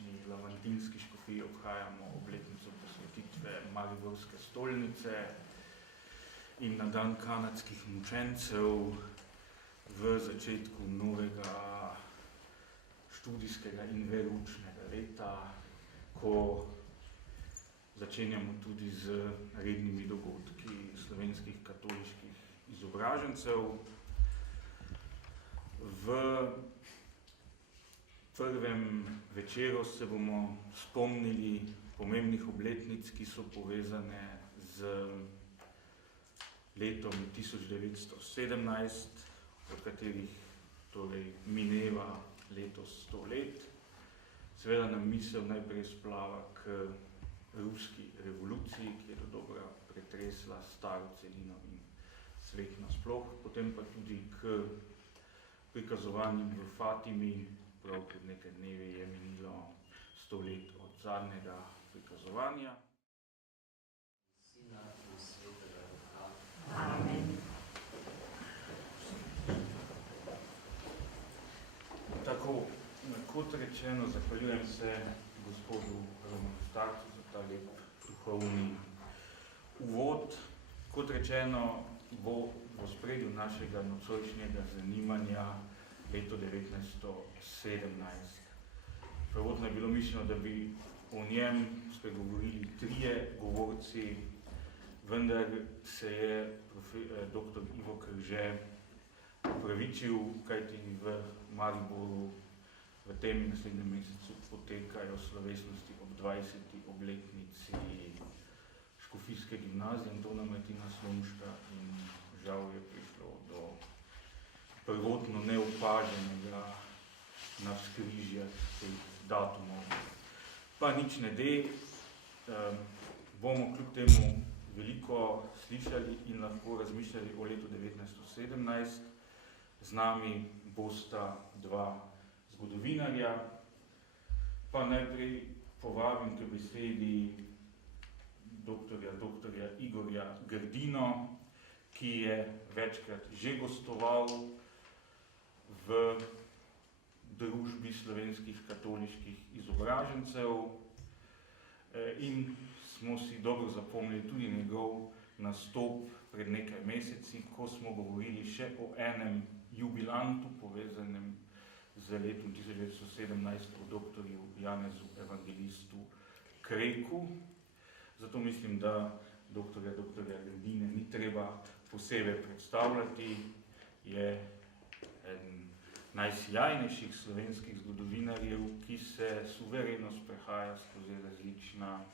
odlični lamantinski škofiji obhajamo obletnico posvetitve Mariborske stolnice in na dan kanadskih mučencev v začetku novega študijskega in veroučnega leta, ko začenjamo tudi z rednimi dogodki slovenskih katoliških izobražencev. V prvem večeru se bomo spomnili pomembnih obletnic, ki so povezane z letom 1917, od katerih torej mineva letos 100 let. Seveda nam misel najprej splava k ruski revoluciji, ki je dodobra pretresla staro celino in svet nasploh, potem pa tudi k prikazovanjem v Fatimi. Prav pred nekaj dnevi je minilo 100 let od zadnjega prikazovanja. Sina in Svetega Duha. Amen. Tako, kot rečeno, zahvaljujem se gospodu Romanu Starcu za ta lep duhovni uvod. Kot rečeno, bo v ospredju našega nocojšnjega zanimanja leto 1917. Prvotno je bilo mišljeno, da bi o njem spregovorili trije govorci, vendar se je dr. Ivo Krže upravičil, kajti v Mariboru v tem naslednjem mesecu potekajo slovesnosti ob 20. obletnici Škofijske gimnazije Antona Martina Slomška in žal je prišlo do prvotno neopaženega navzkrižja teh datumov. Pa nič ne de, bomo kljub temu veliko slišali in lahko razmišljali o letu 1917. Z nami bosta dva zgodovinarja, pa najprej povabim k besedi doktorja Igorja Grdino, ki je večkrat že gostoval v družbi slovenskih katoliških izobražencev in smo si dobro zapomnili tudi njegov nastop pred nekaj meseci, ko smo govorili še o enem jubilantu povezanem z letom 1917 o doktorju Janezu Evangelistu Kreku. Zato mislim, da doktorja Grdine ni treba posebej predstavljati. Je eden najsjajnejših slovenskih zgodovinarjev, ki se suvereno sprehaja skozi različna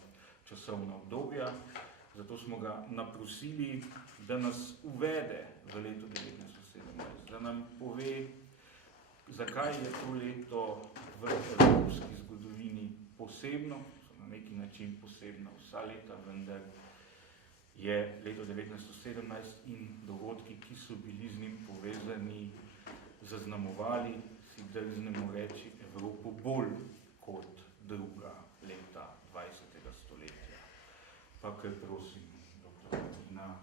časovna obdobja. Zato smo ga naprosili, da nas uvede v leto 1917, da nam pove, zakaj je to leto v evropski zgodovini posebno, so na neki način posebna vsa leta, vendar je leto 1917 in dogodki, ki so bili z njim povezani, zaznamovali, si drznemo reči, Evropo bolj kot druga leta 20. stoletja. Pa kar prosim, doktor Grdina,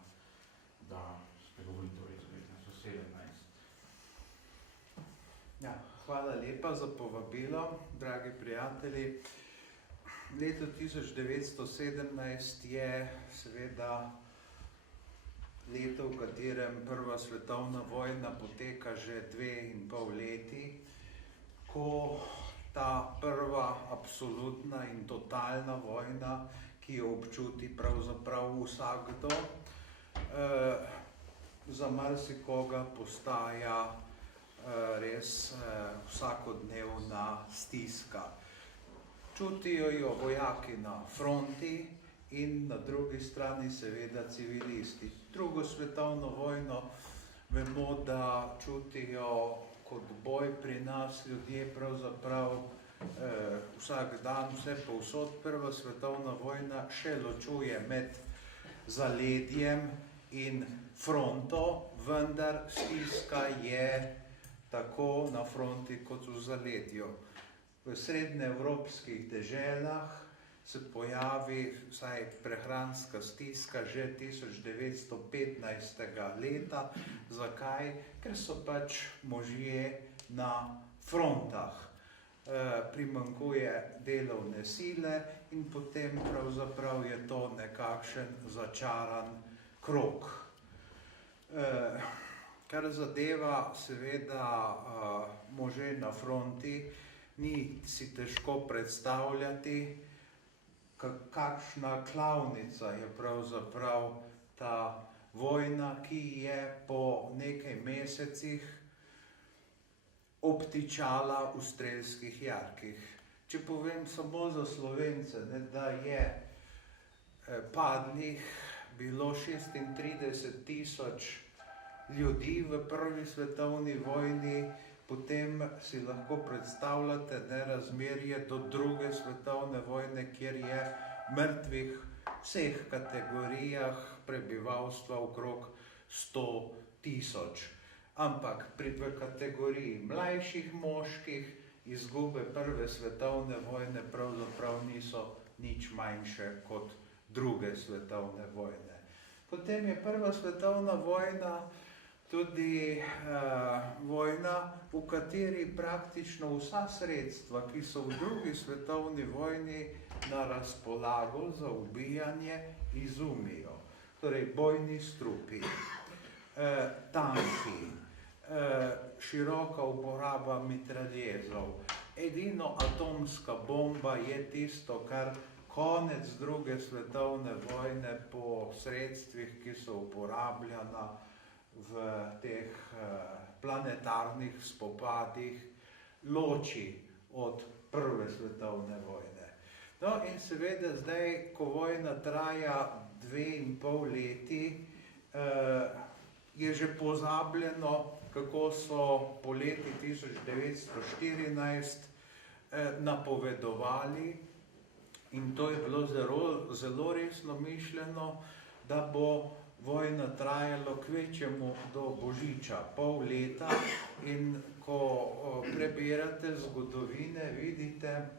da spregovorite o letu 1917. Ja, hvala lepa za povabilo, dragi prijatelji. Leto 1917 je seveda leto, v katerem Prva svetovna vojna poteka že 2,5 leti, ko ta prva absolutna in totalna vojna, ki jo občuti pravzaprav vsakdo, za marsikoga postaja res vsakodnevna stiska. Čutijo jo vojaki na fronti in na drugi strani seveda civilisti. Drugo svetovno vojno vemo, da čutijo kot boj pri nas ljudje pravzaprav vsak dan, vse povsod. Prva svetovna vojna še ločuje med zaledjem in fronto, vendar stiska je tako na fronti kot v zaledju. V srednjeevropskih deželah se pojavi vsaj prehranska stiska že 1915. leta. Zakaj? Ker so pač možje na frontah. primanjkuje delovne sile in potem pravzaprav je to nekakšen začaran krog. Kar zadeva seveda može na fronti, ni si težko predstavljati, kakšna klavnica je pravzaprav ta vojna, ki je po nekaj mesecih obtičala v strelskih jarkih. Če povem samo za Slovence, da je padlih bilo 36.000 ljudi v prvi svetovni vojni, potem si lahko predstavljate razmerje do druge svetovne vojne, kjer je mrtvih v vseh kategorijah prebivalstva okrog 100.000. Ampak v kategoriji mlajših moških izgube prve svetovne vojne pravzaprav niso nič manjše kot druge svetovne vojne. Potem je prva svetovna vojna tudi vojna, v kateri praktično vsa sredstva, ki so v drugi svetovni vojni na razpolago za ubijanje, izumijo. Torej bojni strupi, tanki, široka uporaba mitraljezov. Edino atomska bomba je tisto, kar konec druge svetovne vojne po sredstvih, ki so uporabljena v teh planetarnih spopadih, loči od prve svetovne vojne. No in seveda zdaj, ko vojna traja 2,5 leti, je že pozabljeno, kako so po leti 1914 napovedovali, in to je bilo zelo resno mišljeno, da bo vojna trajalo kvečjemu do Božiča, pol leta, in ko prebirate zgodovine, vidite,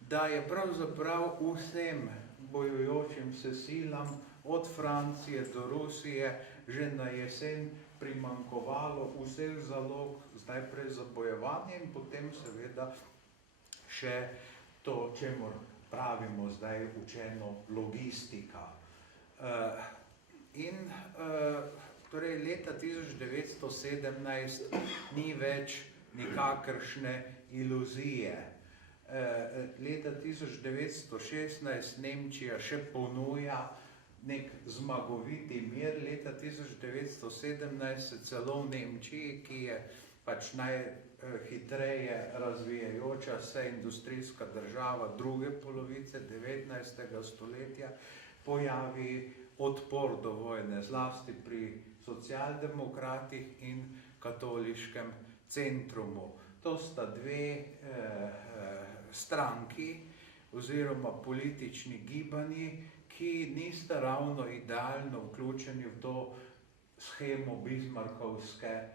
da je pravzaprav vsem bojujočim se silam od Francije do Rusije že na jesen primanjkovalo vseh zalog, najprej za bojevanje in potem seveda še to, čemur pravimo zdaj učeno logistika. Torej leta 1917 ni več nikakršne iluzije. Leta 1916 Nemčija še ponuja nek zmagoviti mir, leta 1917 se celo v Nemčiji, ki je pač najhitreje razvijajoča se industrijska država druge polovice 19. stoletja, pojavi odpor do vojne, zlasti pri socialdemokratih in katoliškem centrumu. To sta dve stranki oziroma politični gibanji, ki nista ravno idealno vključeni v to shemo bismarckovske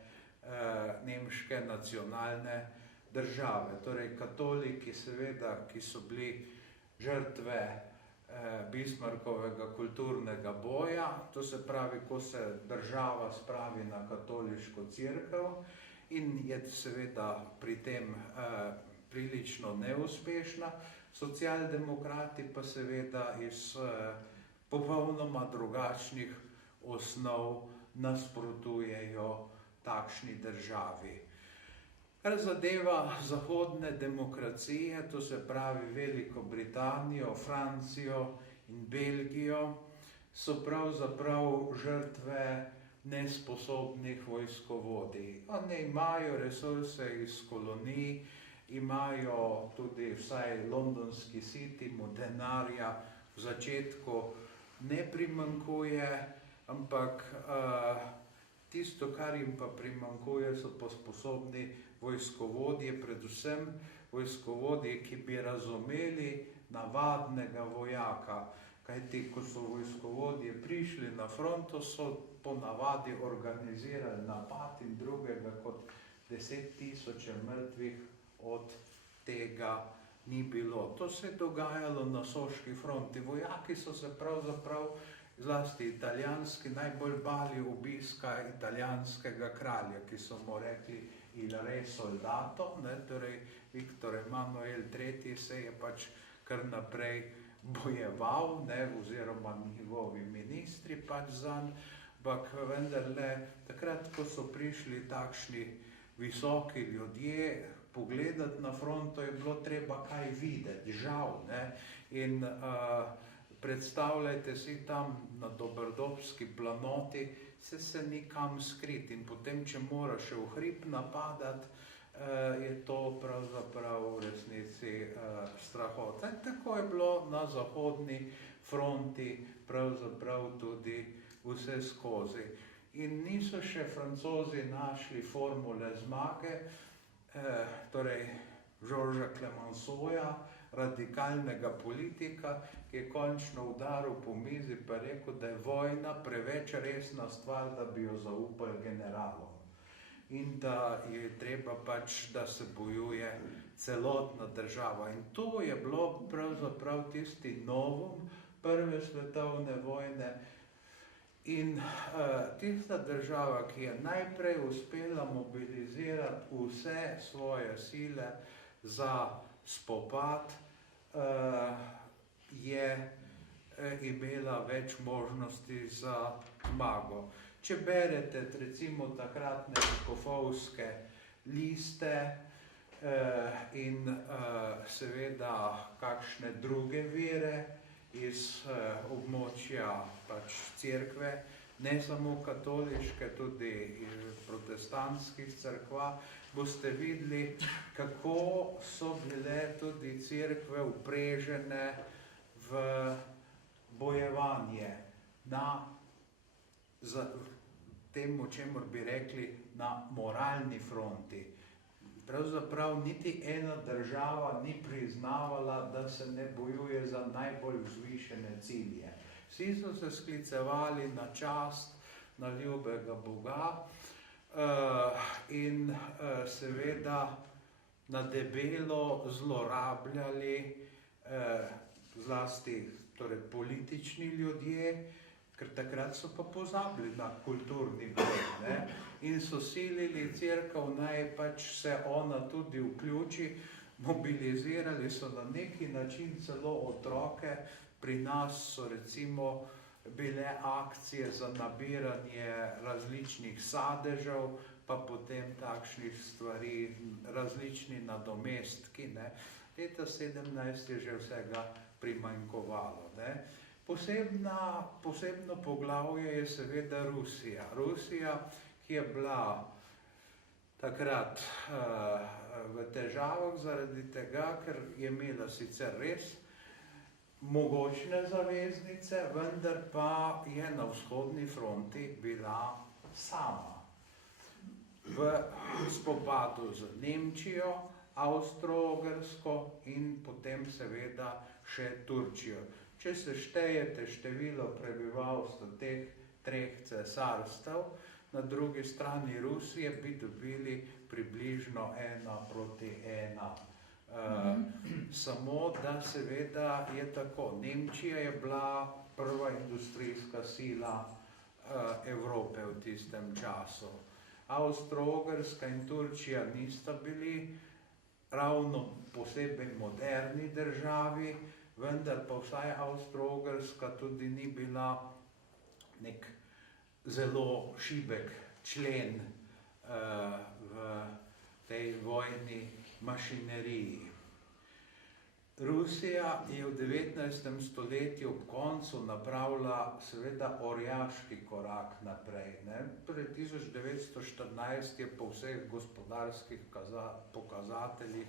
nemške nacionalne države. Torej katoliki seveda, ki so bili žrtve Bismarckovega kulturnega boja, to se pravi, ko se država spravi na katoliško cerkev in je seveda pri tem prilično neuspešna, socialdemokrati pa seveda iz popolnoma drugačnih osnov nasprotujejo takšni državi. Kar zadeva zahodne demokracije, to se pravi Veliko Britanijo, Francijo in Belgijo, so pravzaprav žrtve nesposobnih vojskovodij. Oni imajo resurse iz kolonij, imajo tudi vsaj londonski City, mu denarja v začetku ne primanjkuje, ampak tisto, kar jim pa primanjkuje, so pa sposobni vojskovodje, predvsem vojskovodje, ki bi razumeli navadnega vojaka. Kajti, ko so vojskovodje prišli na fronto, so ponavadi organizirali napad in drugega kot 10.000 mrtvih od tega ni bilo. To se je dogajalo na Soški fronti. Vojaki so se pravzaprav, zlasti italijanski, najbolj bali obiska italijanskega kralja, ki so mu rekli il re soldato, ne, torej Viktor Emanuel III se je pač kar naprej bojeval, ne, oziroma njegovi ministri pač zanj, ampak vendarle takrat, ko so prišli takšni visoki ljudje pogledati na fronto, je bilo treba kaj videti, žal, ne, in predstavljajte si tam na Dobrdobski planoti, se ni kam skriti in potem, če mora še v hrib napadati, je to pravzaprav v resnici strahota. In tako je bilo na zahodni fronti pravzaprav tudi vse skozi. In niso še Francozi našli formule zmage, torej Georgesa Clemenceauja, radikalnega politika, ki je končno udaril po mizi pa rekel, da je vojna preveč resna stvar, da bi jo zaupali generalom. In da je treba pač, da se bojuje celotna država. In to je bilo pravzaprav tisti novum prve svetovne vojne. In tista država, ki je najprej uspela mobilizirati vse svoje sile za spopad, je imela več možnosti za zmago. Če berete recimo takratne škofovske liste in seveda kakšne druge vire iz območja pač cerkve, ne samo katoliške, tudi protestantskih cerkva, boste videli, kako so bile tudi cerkve vprežene v bojevanje na temu, čemur bi rekli, na moralni fronti. Pravzaprav niti ena država ni priznavala, da se ne bojuje za najbolj vzvišene cilje. Vsi so se sklicevali na čast, na ljubega Boga in seveda na debelo zlorabljali zlasti torej politični ljudje, ker takrat so pa pozabili na kulturni boj, ne? In so silili cerkev, naj pač se ona tudi vključi, mobilizirali so na neki način celo otroke. Pri nas so recimo bile akcije za nabiranje različnih sadežev, pa potem takšnih stvari, različni nadomestki, ne. Leta 17 je že vsega primanjkovalo, ne. Posebno poglavje je seveda Rusija. Rusija, ki je bila takrat v težavah zaradi tega, ker je imela sicer res mogočne zaveznice, vendar pa je na vzhodni fronti bila sama. V spopadu z Nemčijo, Avstro-Ogrsko in potem seveda še Turčijo. Če se štejete število prebivalstva teh treh cesarstev, na drugi strani Rusije bi dobili približno 1:1. Samo da seveda je tako. Nemčija je bila prva industrijska sila Evrope v tistem času. Avstro-Ogrska in Turčija nista bili ravno posebej moderni državi, vendar pa vsaj Avstro-Ogrska tudi ni bila nek zelo šibek člen v tej vojni mašineriji. Rusija je v 19. stoletju ob koncu napravila seveda orjaški korak naprej, ne. Torej 1914 je po vseh gospodarskih pokazateljih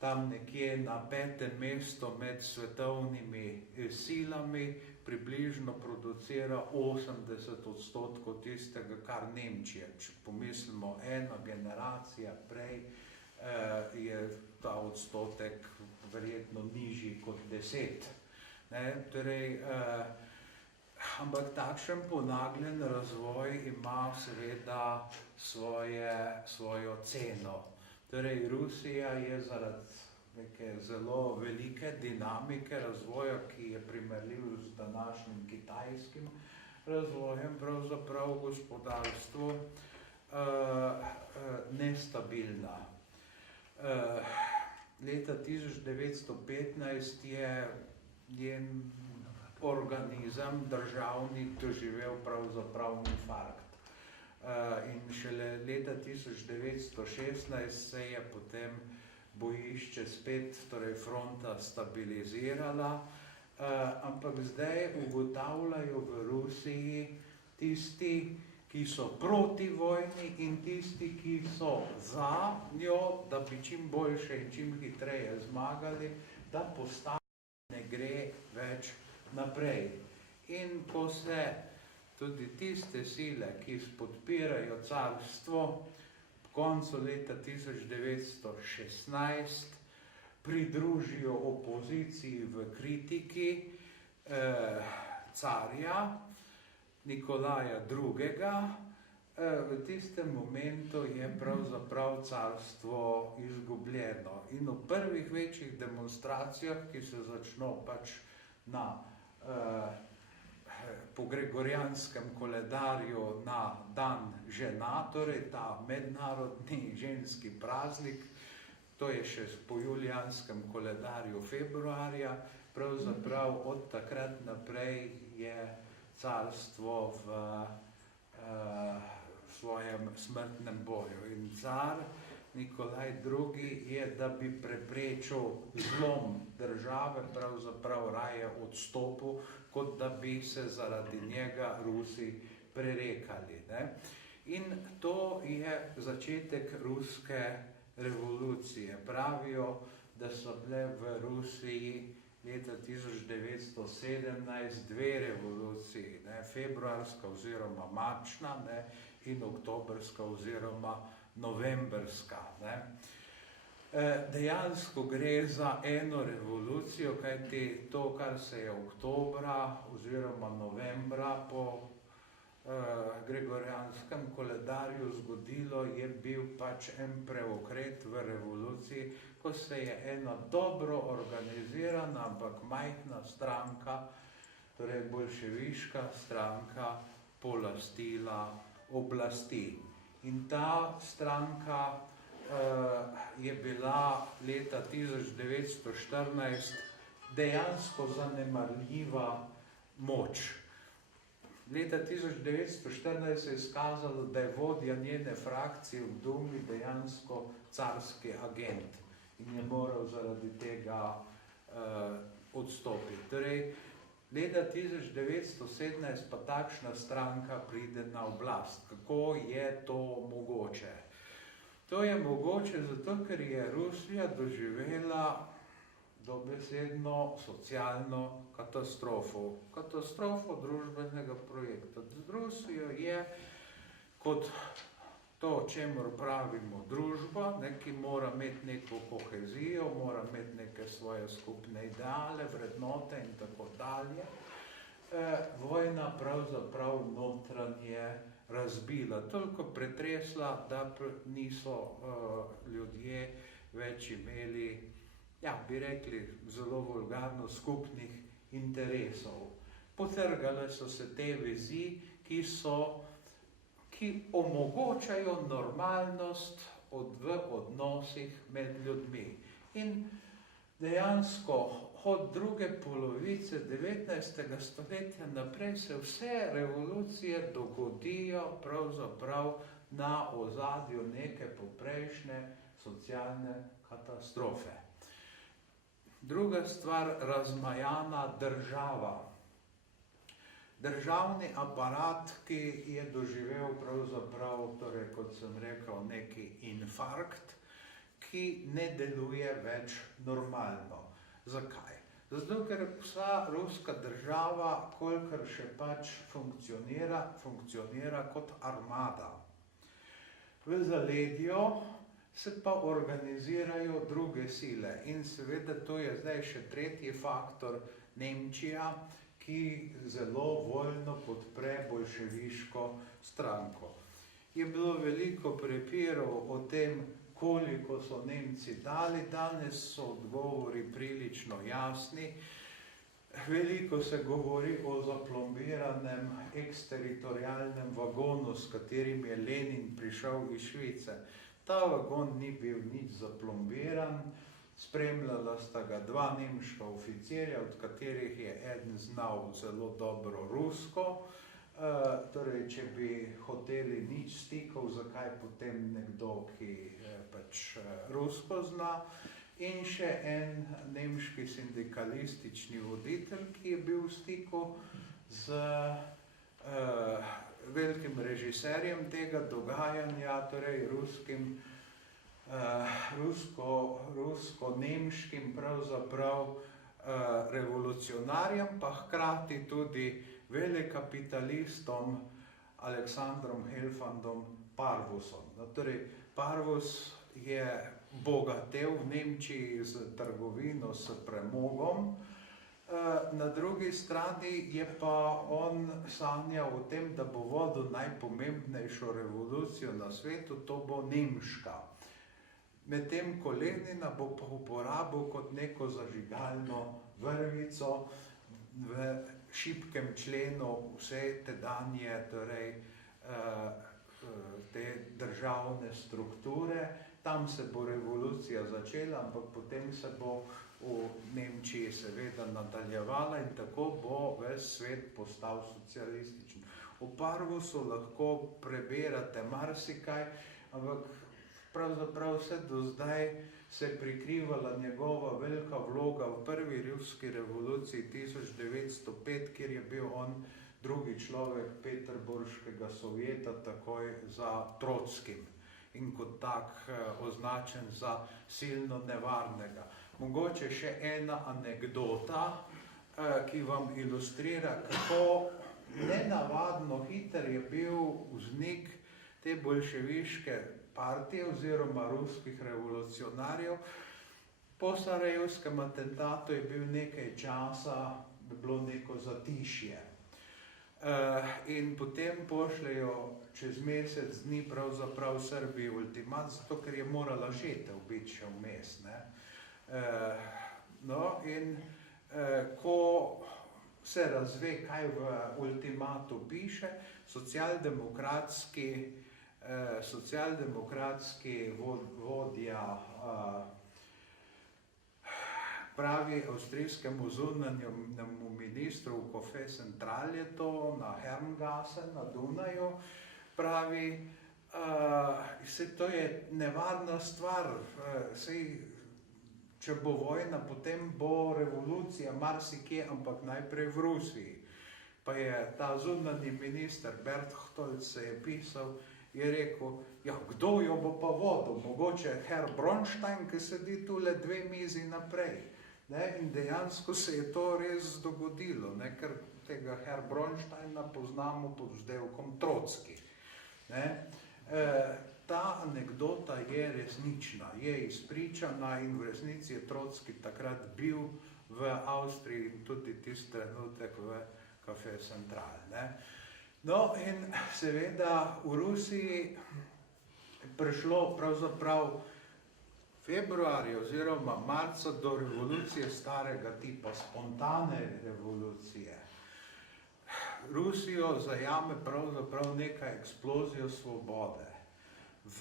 tam nekje na 5. mestu med svetovnimi silami, približno producira 80% tistega, kar Nemčija. Če pomislimo, ena generacija prej je ta odstotek verjetno nižji kot 10. Ne, torej, ampak takšen ponagljen razvoj ima seveda svojo ceno. Torej, Rusija je zaradi neke zelo velike dinamike razvoja, ki je primerljiv z današnjim kitajskim razvojem pravzaprav v gospodarstvu, nestabilna. Leta 1915 je njen organizem državni doživel pravzaprav infarkt. In šele leta 1916 se je potem bojišče spet, torej fronta, stabilizirala, ampak zdaj ugotavljajo v Rusiji tisti, ki so proti vojni in tisti, ki so za njo, da bi čim boljše in čim hitreje zmagali, da postanje ne gre več naprej. In ko se tudi tiste sile, ki podpirajo carstvo, v koncu leta 1916 pridružijo opoziciji v kritiki carja Nikolaja II. V tistem momentu je pravzaprav carstvo izgubljeno. In v prvih večjih demonstracijah, ki se začno pač po gregorijanskem koledarju na dan žena, torej ta mednarodni ženski praznik, to je še po julijanskem koledarju februarja, pravzaprav od takrat naprej je carstvo v svojem smrtnem boju. In car Nikolaj II. Je, da bi preprečil zlom države, pravzaprav raje odstopil, kot da bi se zaradi njega Rusi prerekali. In to je začetek ruske revolucije. Pravijo, da so bile v Rusiji leta 1917 dve revoluciji, februarska oziroma marčna in oktobrska oziroma novembrska. Dejansko gre za eno revolucijo, kajti to, kar se je oktobra oziroma novembra po gregorijanskem koledarju zgodilo, je bil pač en preokret v revoluciji, ko se je ena dobro organizirana, ampak majhna stranka, torej boljševiška stranka, polastila oblasti. In ta stranka je bila leta 1914 dejansko zanemarljiva moč. Leta 1914 se je izkazalo, da je vodja njene frakcije v Dumi dejansko carski agent in je moral zaradi tega odstopiti. Torej, leta 1917 pa takšna stranka pride na oblast. Kako je to mogoče? To je mogoče zato, ker je Rusija doživela dobesedno socialno katastrofo. Katastrofo družbenega projekta. Z Rusijo je kot to, čemur pravimo družba, ki mora imeti neko kohezijo, mora imeti neke svoje skupne ideale, vrednote in tako dalje. Vojna pravzaprav notranje razbila, toliko pretresla, da niso ljudje več imeli, bi rekli zelo vulgarno, skupnih interesov. Potrgale so se te vezi, ki omogočajo normalnost v odnosih med ljudmi. In dejansko od druge polovice 19. stoletja naprej se vse revolucije dogodijo pravzaprav na ozadju neke poprejšnje socialne katastrofe. Druga stvar, razmajana država. Državni aparat, ki je doživel pravzaprav, torej kot sem rekel, neki infarkt, ki ne deluje več normalno. Zakaj? Zato, ker vsa ruska država, kolikor še pač funkcionira kot armada. V zaledju se pa organizirajo druge sile in seveda to je zdaj še tretji faktor, Nemčija, ki zelo voljno podpre boljševiško stranko. Je bilo veliko prepirov o tem, koliko so Nemci dali, danes so odgovori prilično jasni. Veliko se govori o zaplombiranem eksteritorialnem vagonu, s katerim je Lenin prišel iz Švice. Ta vagon ni bil nič zaplombiran, spremljala sta ga dva nemška oficirja, od katerih je eden znal zelo dobro rusko. Torej, če bi hoteli nič stikov, zakaj potem nekdo, ki pač rusko zna. In še en nemški sindikalistični voditelj, ki je bil v stiku z velikim režiserjem tega dogajanja, torej rusko-nemškim pravzaprav revolucionarjem, pa hkrati tudi velekapitalistom Aleksandrom Helfandom Parvusom. No, torej, Parvus je bogatel v Nemčiji z trgovino, s premogom. Na drugi strani je pa on sanjal o tem, da bo vodil najpomembnejšo revolucijo na svetu, to bo nemška. Medtem ko Lenina bo pa uporabil kot neko zažigalno vrvico v šibkem členu vse tedanje, torej te državne strukture. Tam se bo revolucija začela, ampak potem se bo v Nemčiji seveda nadaljevala in tako bo ves svet postal socialističen. V Parvusu lahko preberate marsikaj, ampak pravzaprav vse do zdaj se je prikrivala njegova velika vloga v prvi ruski revoluciji 1905, kjer je bil on drugi človek Peterburškega sovjeta, takoj za Trotskim in kot tak označen za silno nevarnega. Mogoče še ena anekdota, ki vam ilustrira, kako nenavadno hiter je bil vznik te bolševiške partije oziroma ruskih revolucionarjev. Po sarajevskem atentatu je bil nekaj časa, bilo neko zatišje. In potem pošljejo čez mesec dni pravzaprav Srbiji ultimat, zato ker je morala žetev biti še vmes, ne. No, in ko se razve, kaj v ultimatu piše, socialdemokratski vodja pravi avstrijskemu zunanjemu ministru v Café Central je to, na Herrengasse, na Dunaju, pravi, to je nevarna stvar, če bo vojna, potem bo revolucija marsikje, ampak najprej v Rusiji. Pa je ta zunanji minister Berchtolz se je pisal, je rekel, ja, kdo jo bo pa vodil? Mogoče Herr Bronstein, ki sedi tule 2 mizi naprej. Ne? In dejansko se je to res dogodilo, ne? Ker tega Herr Bronsteina poznamo pod vzdevkom Trotski. Ne? Ta anekdota je resnična, je izpričana in v resnici je Trotski takrat bil v Avstriji in tudi tisti trenutek v Café Central. Ne? No in seveda v Rusiji prišlo pravzaprav februarja oziroma marca do revolucije starega tipa, spontane revolucije. Rusijo zajame pravzaprav neka eksplozija svobode. V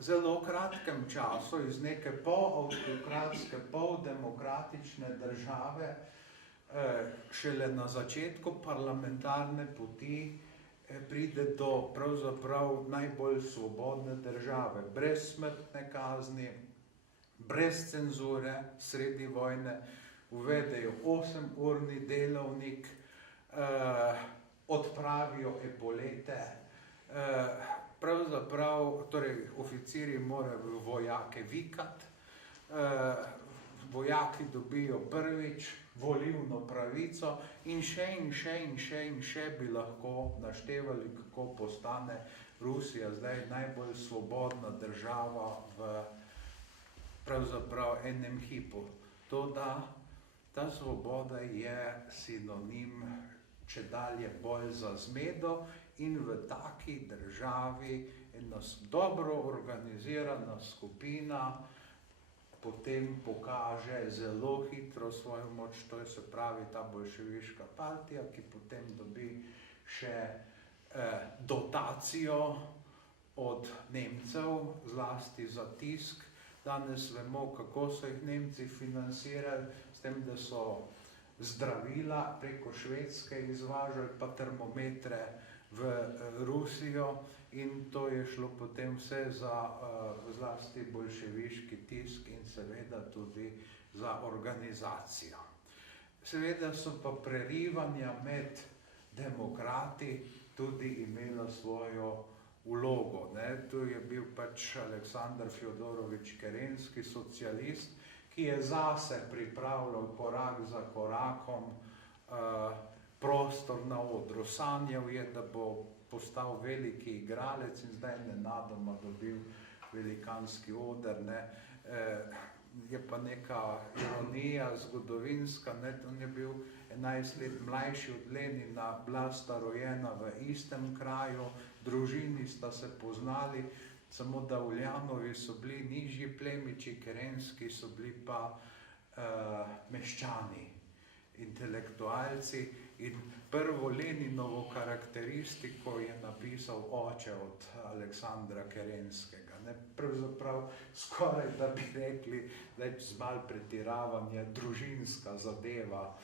zelo kratkem času iz neke pol-avtokratske, pol-demokratične države, šele na začetku parlamentarne poti pride do pravzaprav najbolj svobodne države, brez smrtne kazni, brez cenzure, sredi vojne, uvedejo 8-urni delovnik, odpravijo epolete, pravzaprav, torej oficirji morajo vojake vikati, vojaki dobijo prvič volilno pravico in še bi lahko naštevali, kako postane Rusija zdaj najbolj svobodna država v pravzaprav enem hipu. Toda ta svoboda je sinonim čedalje bolj za zmedo in v taki državi ena dobro organizirana skupina potem pokaže zelo hitro svojo moč, to je se pravi ta bolševiška partija, ki potem dobi še dotacijo od Nemcev, zlasti za tisk. Danes vemo, kako so jih Nemci financirali, s tem, da so zdravila preko Švedske izvažali, pa termometre v Rusijo, in to je šlo potem vse za zlasti bolševiški tisk in seveda tudi za organizacijo. Seveda so pa prerivanja med demokrati tudi imela svojo vlogo. Tu je bil pač Aleksandar Fjodorovič Kerenski, socialist, ki je zase pripravljal korak za korakom prostor na odru. Sanjal je, da bo postal veliki igralec in zdaj nenadoma dobil velikanski oder. Je pa neka ironija zgodovinska, on je bil 11 let mlajši od Lenina, bila sta rojena v istem kraju, družini sta se poznali, samo da Uljanovi so bili nižji plemiči, Kerenski so bili pa meščani, intelektualci, in prvo Leninovo karakteristiko je napisal oče od Aleksandra Kerenskega. Pravzaprav skoraj da bi rekli, da je z malo pretiravanja družinska zadeva,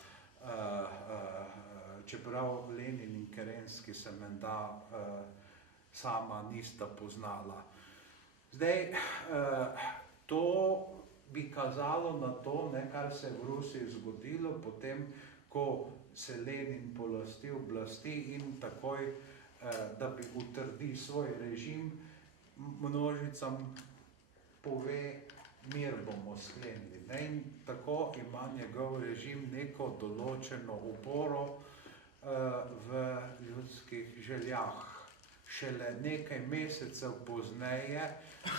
čeprav Lenin in Kerenski se menda sama nista poznala. Zdaj, to bi kazalo na to, kar se je v Rusiji zgodilo, potem, ko se Lenin polasti oblasti in takoj, da bi utrdil svoj režim, množicam pove, mir bomo sklenili. In tako ima njegov režim neko določeno oporo v ljudskih željah. Šele nekaj mesecev pozneje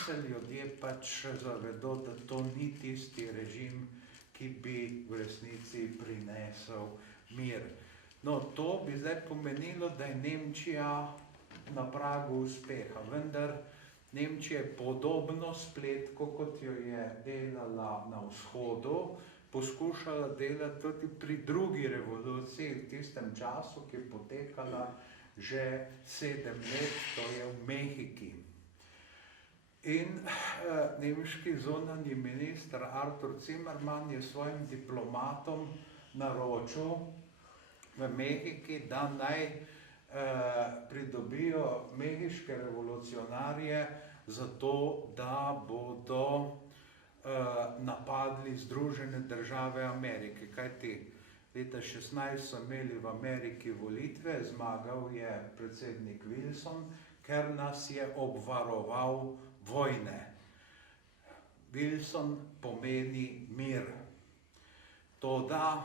se ljudje pač zavedo, da to ni tisti režim, ki bi v resnici prinesel mir. No, to bi zdaj pomenilo, da je Nemčija na pragu uspeha, vendar Nemčija je podobno spletko, kot jo je delala na vzhodu, poskušala delati tudi pri drugi revoluciji v tistem času, ki je potekala že 7 let, to je v Mehiki. In nemški zunanji minister Artur Zimmermann je svojim diplomatom naročil v Mehiki, da naj pridobijo mehiške revolucionarje zato, da bodo napadli Združene države Amerike. Kajti leta 16 so imeli v Ameriki volitve, zmagal je predsednik Wilson, ker nas je obvaroval vojne. Wilson pomeni mir. Toda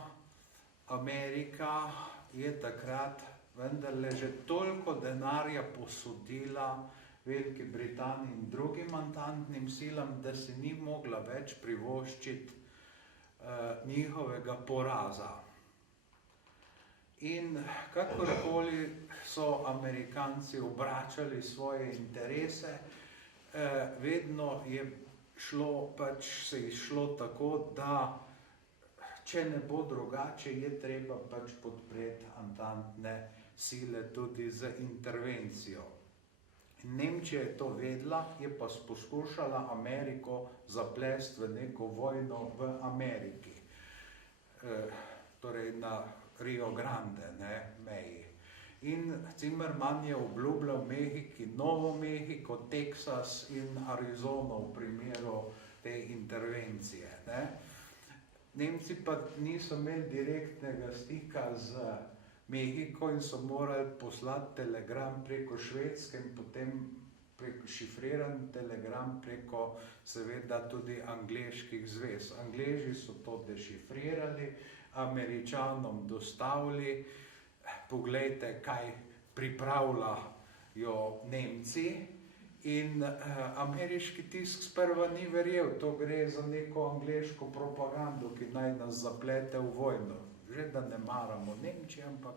Amerika je takrat vendarle že toliko denarja posodila Veliki Britaniji in drugim antantnim silam, da si ni mogla več privoščiti njihovega poraza. In kakorkoli so Amerikanci obračali svoje interese, vedno je šlo, pač se je šlo tako, da če ne bo drugače, je treba pač podpreti antantne sile tudi z intervencijo. Nemčija je to vedela, je pa poskušala Ameriko zaplesti v neko vojno v Ameriki, torej na Rio Grande, meji. In Zimmermann je obljubljal Mehiki, Novo Mehiko, Teksas in Arizono v primeru te intervencije. Nemci pa niso imeli direktnega stika z Mehiko in so morali poslati telegram preko Švedske in potem preko šifriran telegram preko seveda tudi angleških zvez. Angleži so to dešifrirali, Američanom dostavili, poglejte, kaj pripravljajo Nemci, in ameriški tisk sprva ni verjel, to gre za neko angleško propagando, ki naj nas zaplete v vojno. Že da ne maramo Nemčije, ampak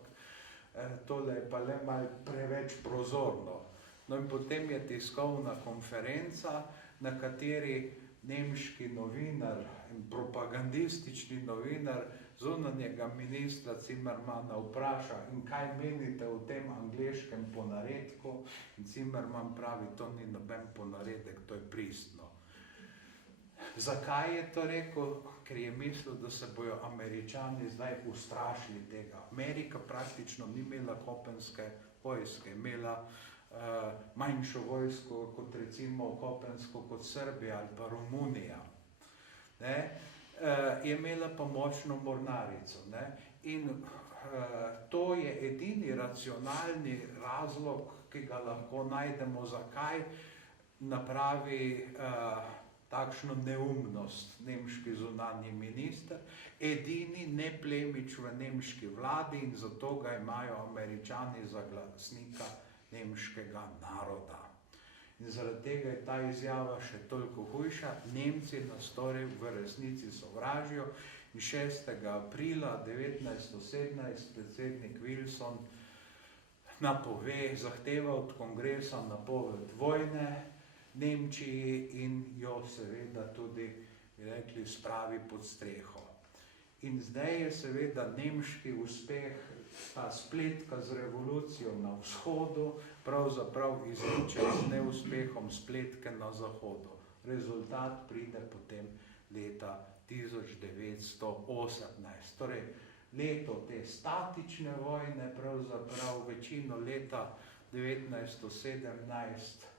tole je pa le malo preveč prozorno. No in potem je tiskovna konferenca, na kateri nemški novinar in propagandistični novinar zunanjega ministra Zimmermana vpraša, in kaj menite o tem angleškem ponaredku, in Zimmerman pravi, to ni noben ponaredek, to je pristno. Zakaj je to rekel? Ker je mislil, da se bojo Američani zdaj ustrašili tega. Amerika praktično ni imela kopenske vojske, imela manjšo vojsko kot recimo kopensko kot Srbija ali pa Romunija. Ne? Je imela pa močno mornarico. Ne? In to je edini racionalni razlog, ki ga lahko najdemo, zakaj napravi takšno neumnost nemški zunanji minister, edini neplemič v nemški vladi, in zato ga imajo Američani za glasnika nemškega naroda. In zaradi tega je ta izjava še toliko hujša. Nemci nas torej v resnici sovražijo in 6. aprila 1917 predsednik Wilson napove, zahteva od kongresa napoved vojne Nemčiji in jo seveda tudi, bi rekli, spravi pod streho. In zdaj je seveda nemški uspeh, ta spletka z revolucijo na vzhodu, pravzaprav izniče z neuspehom spletke na zahodu. Rezultat pride potem leta 1918. Torej, leto te statične vojne, pravzaprav večino leta 1917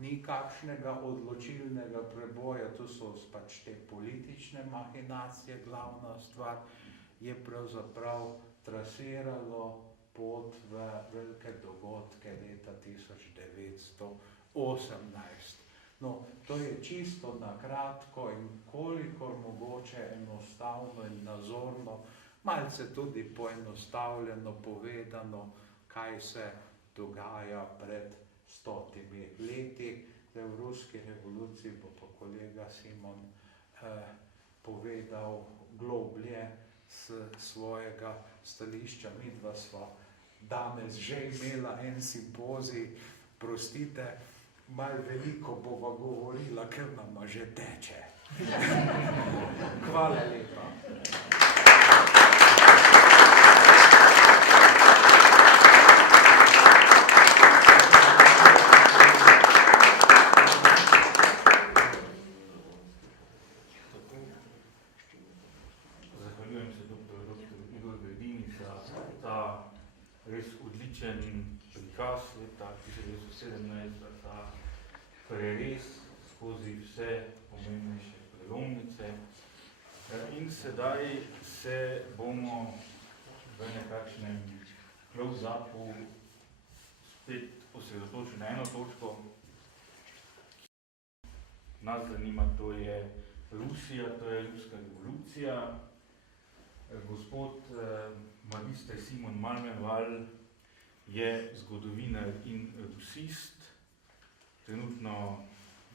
ni kakšnega odločilnega preboja, to so pač te politične mahinacije, glavna stvar je pravzaprav trasiralo pot v velike dogodke leta 1918. No, to je čisto na kratko in kolikor mogoče enostavno in nazorno, malce tudi poenostavljeno povedano, kaj se dogaja pred 100 leti. Zdaj v ruski revoluciji bo pa kolega Simon povedal globlje s svojega stališča. Midva sva danes že imela en simpozij, prostite, malo veliko bova govorila, ker nama že teče. Hvala lepa. Prikaz leta 1917, ta prerez skozi vse pomembnejše prelomnice. In sedaj se bomo v nekakšnem close-upu spet osredotočili na eno točko. Nas zanima, to je Rusija, to je ruska revolucija. Gospod magister Simon Malmenval je zgodovinar in rusist, trenutno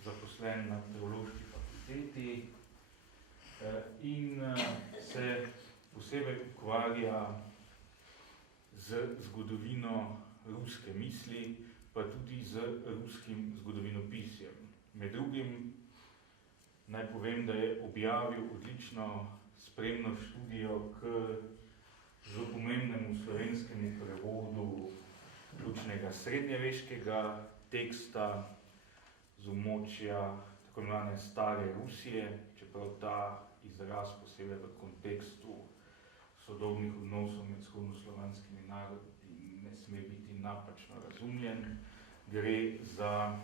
zaposlen na teološki fakulteti in se posebej ukvarja z zgodovino ruske misli, pa tudi z ruskim zgodovinopisjem. Med drugim naj povem, da je objavil odlično spremno študijo k zelo pomembnemu slovenskemu prevodu ključnega srednjeveškega teksta z območja tako imenovane stare Rusije, čeprav ta izraz posebej v kontekstu sodobnih odnosov med vzhodnoslovanskimi narodi ne sme biti napačno razumljen. Gre za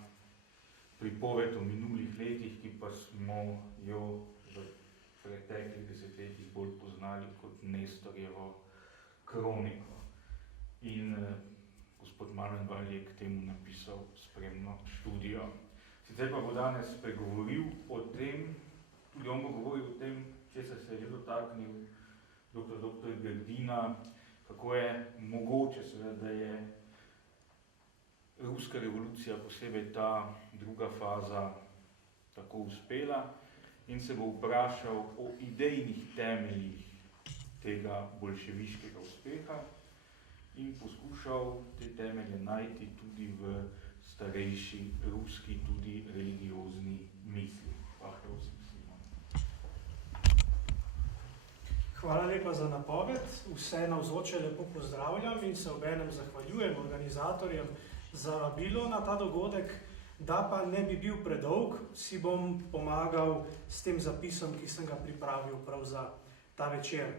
pripoved o minulih letih, ki pa smo jo v preteklih desetletjih bolj poznali kot Nestorjevo kroniko. In gospod Malmenval je k temu napisal spremno študijo. Sicer pa bo danes spregovoril o tem, tudi on bo govoril o tem, česar se je že dotaknil dr. Grdina, kako je mogoče, seveda, da je ruska revolucija, posebej ta druga faza, tako uspela, in se bo vprašal o idejnih temeljih tega bolševiškega uspeha in poskušal te temelje najti tudi v starejši ruski tudi religiozni misli. Pa prosim, Simon. Hvala lepa za napoved. Vse navzoče lepo pozdravljam in se obenem zahvaljujem organizatorjem za vabilo na ta dogodek. Da pa ne bi bil predolg, si bom pomagal s tem zapisom, ki sem ga pripravil prav za ta večer.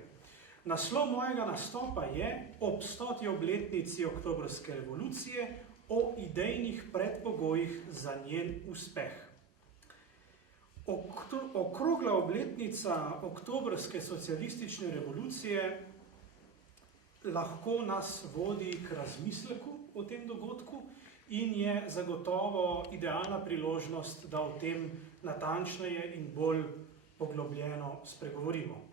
Naslov mojega nastopa je ob 100. obletnici Oktobrske revolucije o idejnih predpogojih za njen uspeh. Okrogla obletnica Oktobrske socialistične revolucije lahko nas vodi k razmisleku o tem dogodku in je zagotovo idealna priložnost, da o tem natančneje in bolj poglobljeno spregovorimo.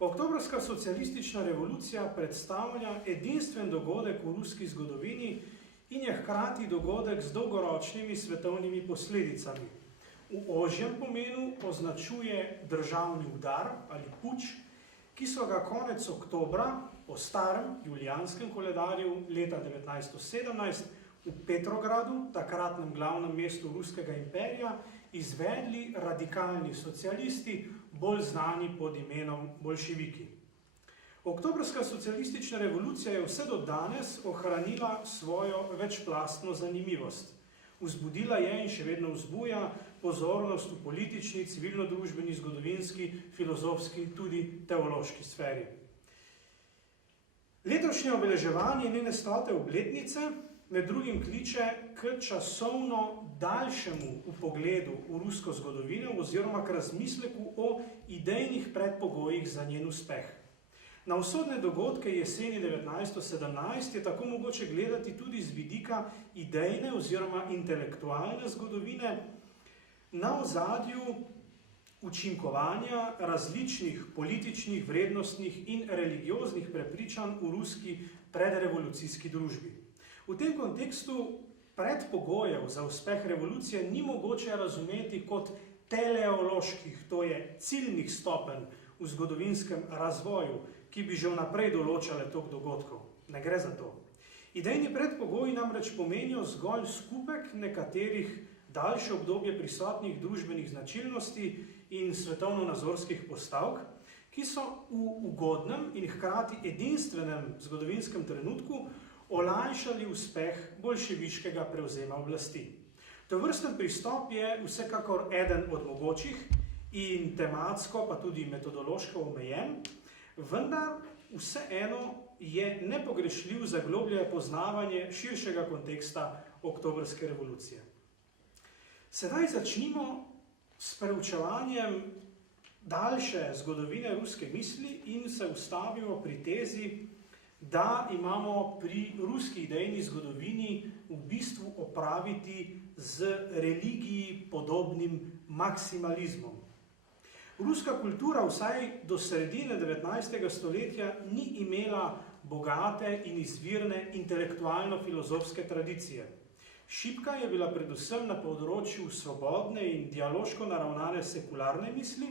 Oktobrska socialistična revolucija predstavlja edinstven dogodek v ruski zgodovini in je hkrati dogodek z dolgoročnimi svetovnimi posledicami. V ožjem pomenu označuje državni udar ali puč, ki so ga konec oktobra po starem julijanskem koledarju leta 1917 v Petrogradu, takratnem glavnem mestu ruskega imperija, izvedli radikalni socialisti, bolj znani pod imenom bolševiki. Oktobrska socialistična revolucija je vse do danes ohranila svojo večplastno zanimivost. Vzbudila je in še vedno vzbuja pozornost v politični, civilno-družbeni, zgodovinski, filozofski, tudi teološki sferi. Letošnje obeleževanje njene 100. obletnice med drugim kliče k časovno daljšemu vpogledu v rusko zgodovino oziroma k razmisleku o idejnih predpogojih za njen uspeh. Na usodne dogodke jeseni 1917 je tako mogoče gledati tudi z vidika idejne oziroma intelektualne zgodovine na ozadju učinkovanja različnih političnih, vrednostnih in religioznih prepričanj v ruski predrevolucijski družbi. V tem kontekstu predpogojev za uspeh revolucije ni mogoče razumeti kot teleoloških, to je ciljnih stopenj v zgodovinskem razvoju, ki bi že vnaprej določale tok dogodkov. Ne gre za to. Idejni predpogoji namreč pomenijo zgolj skupek nekaterih daljše obdobje prisotnih družbenih značilnosti in svetovno-nazorskih postavk, ki so v ugodnem in hkrati edinstvenem zgodovinskem trenutku olajšali uspeh bolševiškega prevzema oblasti. Tovrsten pristop je vsekakor eden od mogočih in tematsko pa tudi metodološko omejen, vendar vseeno je nepogrešljiv za globlje poznavanje širšega konteksta Oktobrske revolucije. Sedaj začnimo s preučevanjem daljše zgodovine ruske misli in se ustavimo pri tezi, da imamo pri ruski idejni zgodovini v bistvu opraviti z religiji podobnim maksimalizmom. Ruska kultura vsaj do sredine 19. stoletja ni imela bogate in izvirne intelektualno-filozofske tradicije. Šibka je bila predvsem na področju svobodne in dialoško naravnane sekularne misli,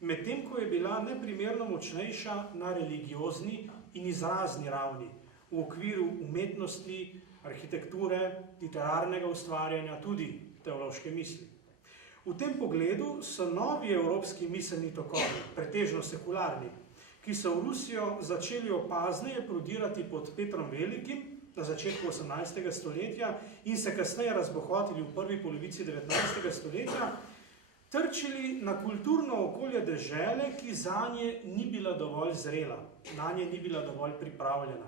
medtem ko je bila neprimerno močnejša na religiozni in izrazni ravni, v okviru umetnosti, arhitekture, literarnega ustvarjanja, tudi teološke misli. V tem pogledu so novi evropski miselni tokovi, pretežno sekularni, ki so v Rusijo začeli opazneje prodirati pod Petrom Velikim na začetku 18. stoletja in se kasneje razbohotili v prvi polovici 19. stoletja, trčili na kulturno okolje dežele, ki zanje ni bila dovolj zrela, nanje ni bila dovolj pripravljena.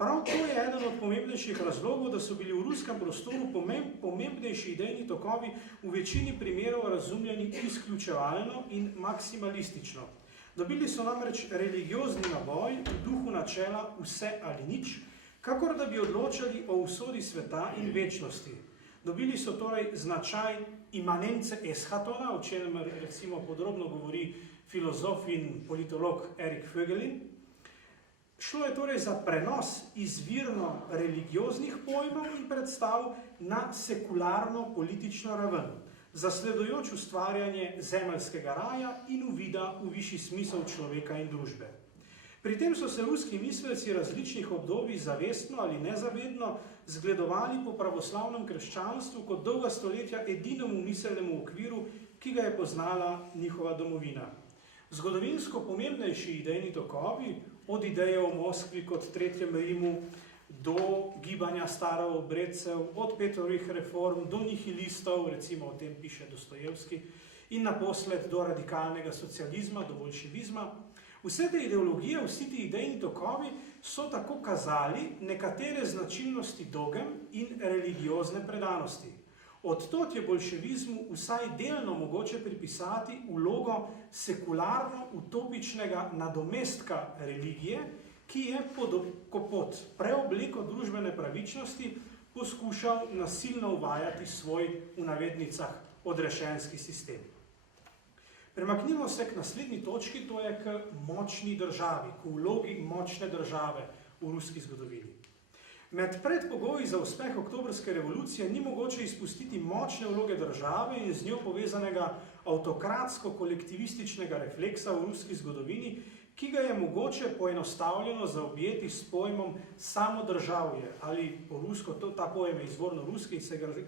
Prav to je eden od pomembnejših razlogov, da so bili v ruskem prostoru pomembnejši idejni tokovi v večini primerov razumljeni izključevalno in maksimalistično. Dobili so namreč religiozni naboj v duhu načela vse ali nič, kakor da bi odločali o usodi sveta in večnosti. Dobili so torej značaj imanence eshatona, o čemer recimo podrobno govori filozof in politolog Erik Voegelin. Šlo je torej za prenos izvirno religioznih pojmov in predstav na sekularno politično raven, zasledujoč ustvarjanje zemeljskega raja in uvida v višji smisel človeka in družbe. Pri tem so se ruski misleci različnih obdobij zavestno ali nezavedno zgledovali po pravoslavnem krščanstvu kot dolga stoletja edinemu miselnemu okviru, ki ga je poznala njihova domovina. Zgodovinsko pomembnejši idejni tokovi, od ideje o Moskvi kot Tretjem Rimu, do gibanja staroobredcev, od Petrovih reform do nihilistov, recimo o tem piše Dostojevski, in naposled do radikalnega socializma, do bolševizma. Vse te ideologije, vsi ti idejni tokovi so tako kazali nekatere značilnosti dogem in religiozne predanosti. Odtot je bolševizmu vsaj delno mogoče pripisati vlogo sekularno-utopičnega nadomestka religije, ki je pod preobleko družbene pravičnosti poskušal nasilno uvajati svoj, v navednicah, odrešenski sistem. Premaknimo se k naslednji točki, to je k močni državi, k vlogi močne države v ruski zgodovini. Med predpogoji za uspeh oktobrske revolucije ni mogoče izpustiti močne vloge države in z njo povezanega avtokratsko-kolektivističnega refleksa v ruski zgodovini, ki ga je mogoče poenostavljeno zaobjeti s pojmom samodržavje, ali po rusko, ta pojem je izvorno ruski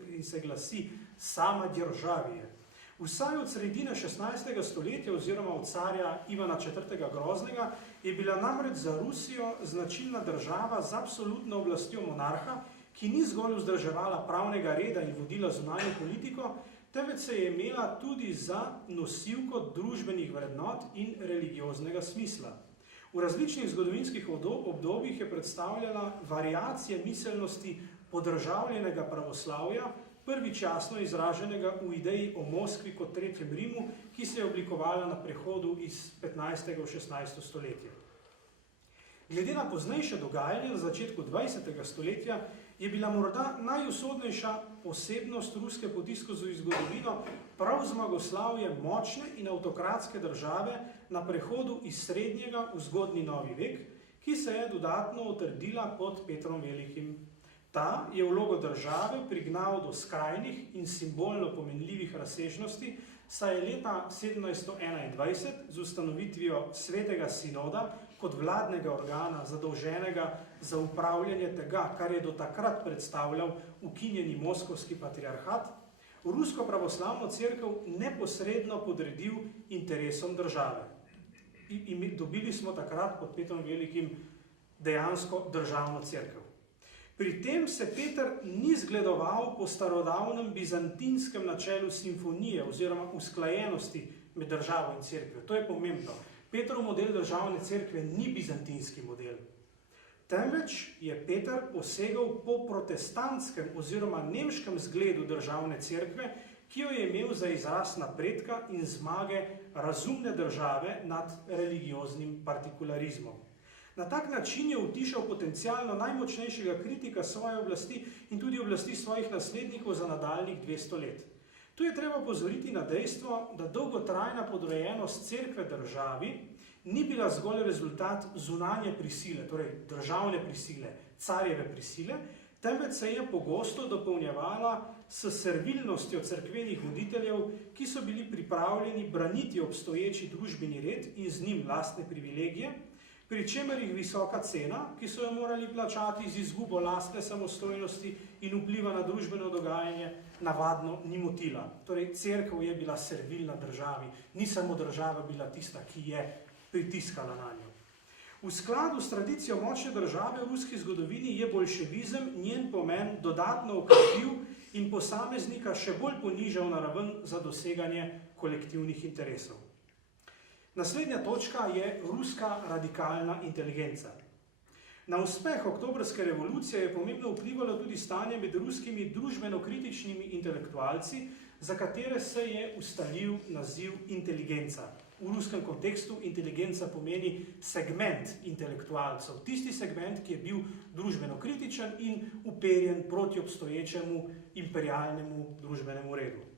in se glasi samadržavje. Vsaj od sredine 16. stoletja oziroma od carja Ivana IV. Groznega je bila namreč za Rusijo značilna država z absolutno oblastjo monarha, ki ni zgolj vzdrževala pravnega reda in vodila zunanjo politiko, temveč se je imela tudi za nosilko družbenih vrednot in religioznega smisla. V različnih zgodovinskih obdobjih je predstavljala variacije miselnosti podržavljenega pravoslavja, prvič jasno izraženega v ideji o Moskvi kot Tretjem Rimu, ki se je oblikovala na prehodu iz 15. v 16. stoletje. Glede na poznejše dogajanje na začetku 20. stoletja je bila morda najusodnejša posebnost ruske poti skozi zgodovino prav zmagoslavje močne in avtokratske države na prehodu iz srednjega v zgodnji novi vek, ki se je dodatno utrdila pod Petrom Velikim. Ta je vlogo države prignal do skrajnih in simbolno pomenljivih razsežnosti, saj je leta 1721 z ustanovitvijo Svetega sinoda kot vladnega organa zadolženega za upravljanje tega, kar je do takrat predstavljal ukinjeni moskovski patriarhat, rusko pravoslavno cerkev neposredno podredil interesom države. In dobili smo takrat pod Petrom Velikim dejansko državno cerkev. Pri tem se Peter ni zgledoval po starodavnem bizantinskem načelu simfonije oziroma usklajenosti med državo in cerkvijo. To je pomembno. Petrov model državne cerkve ni bizantinski model. Temveč je Peter posegal po protestantskem oziroma nemškem zgledu državne cerkve, ki jo je imel za izraz napredka in zmage razumne države nad religioznim partikularizmom. Na tak način je utišal potencialno najmočnejšega kritika svoje oblasti in tudi oblasti svojih naslednikov za nadaljnjih 200 let. Tu je treba pozoriti na dejstvo, da dolgotrajna podrejenost cerkve državi ni bila zgolj rezultat zunanje prisile, torej državne prisile, carjeve prisile, temveč se je pogosto dopolnjevala s servilnostjo cerkvenih voditeljev, ki so bili pripravljeni braniti obstoječi družbeni red in z njim lastne privilegije, pri čemer jih visoka cena, ki so jo morali plačati z izgubo lastne samostojnosti in vpliva na družbeno dogajanje, navadno ni motila. Torej, cerkev je bila servilna državi, ni samo država bila tista, ki je pritiskala na njo. V skladu s tradicijo močne države v ruski zgodovini je bolševizem njen pomen dodatno okrepil in posameznika še bolj ponižal na raven za doseganje kolektivnih interesov. Naslednja točka je ruska radikalna inteligenca. Na uspeh oktobrske revolucije je pomembno vplivalo tudi stanje med ruskimi družbeno-kritičnimi intelektualci, za katere se je ustalil naziv inteligenca. V ruskem kontekstu inteligenca pomeni segment intelektualcev, tisti segment, ki je bil družbeno-kritičen in uperjen proti obstoječemu imperialnemu družbenemu redu.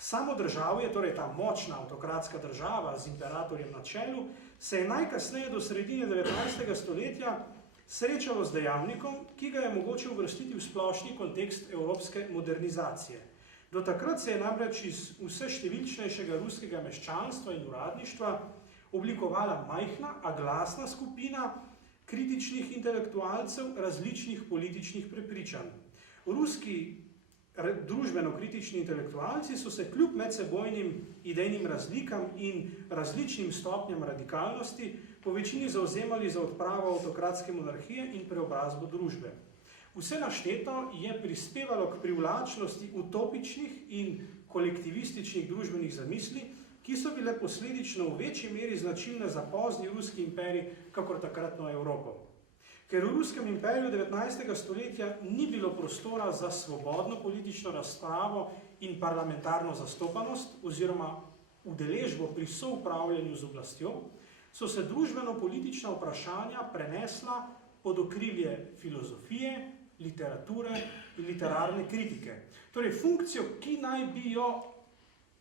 Samo državje, torej ta močna avtokratska država z imperatorjem na čelu, se je najkasneje do sredine 19. stoletja srečalo z dejavnikom, ki ga je mogoče uvrstiti v splošni kontekst evropske modernizacije. Do takrat se je namreč iz vse številčnejšega ruskega meščanstva in uradništva oblikovala majhna, a glasna skupina kritičnih intelektualcev različnih političnih prepričanj. Ruski družbeno-kritični intelektualci so se kljub medsebojnim idejnim razlikam in različnim stopnjam radikalnosti po večini zauzemali za odpravo avtokratske monarhije in preobrazbo družbe. Vse našteto je prispevalo k privlačnosti utopičnih in kolektivističnih družbenih zamisli, ki so bile posledično v večji meri značilne za pozni ruski imperij, kakor takratno Evropo. Ker v ruskem imperiju 19. stoletja ni bilo prostora za svobodno politično razpravo in parlamentarno zastopanost oziroma udeležbo pri soupravljanju z oblastjo, so se družbeno-politična vprašanja prenesla pod okrilje filozofije, literature in literarne kritike. Torej, funkcijo, ki naj bi jo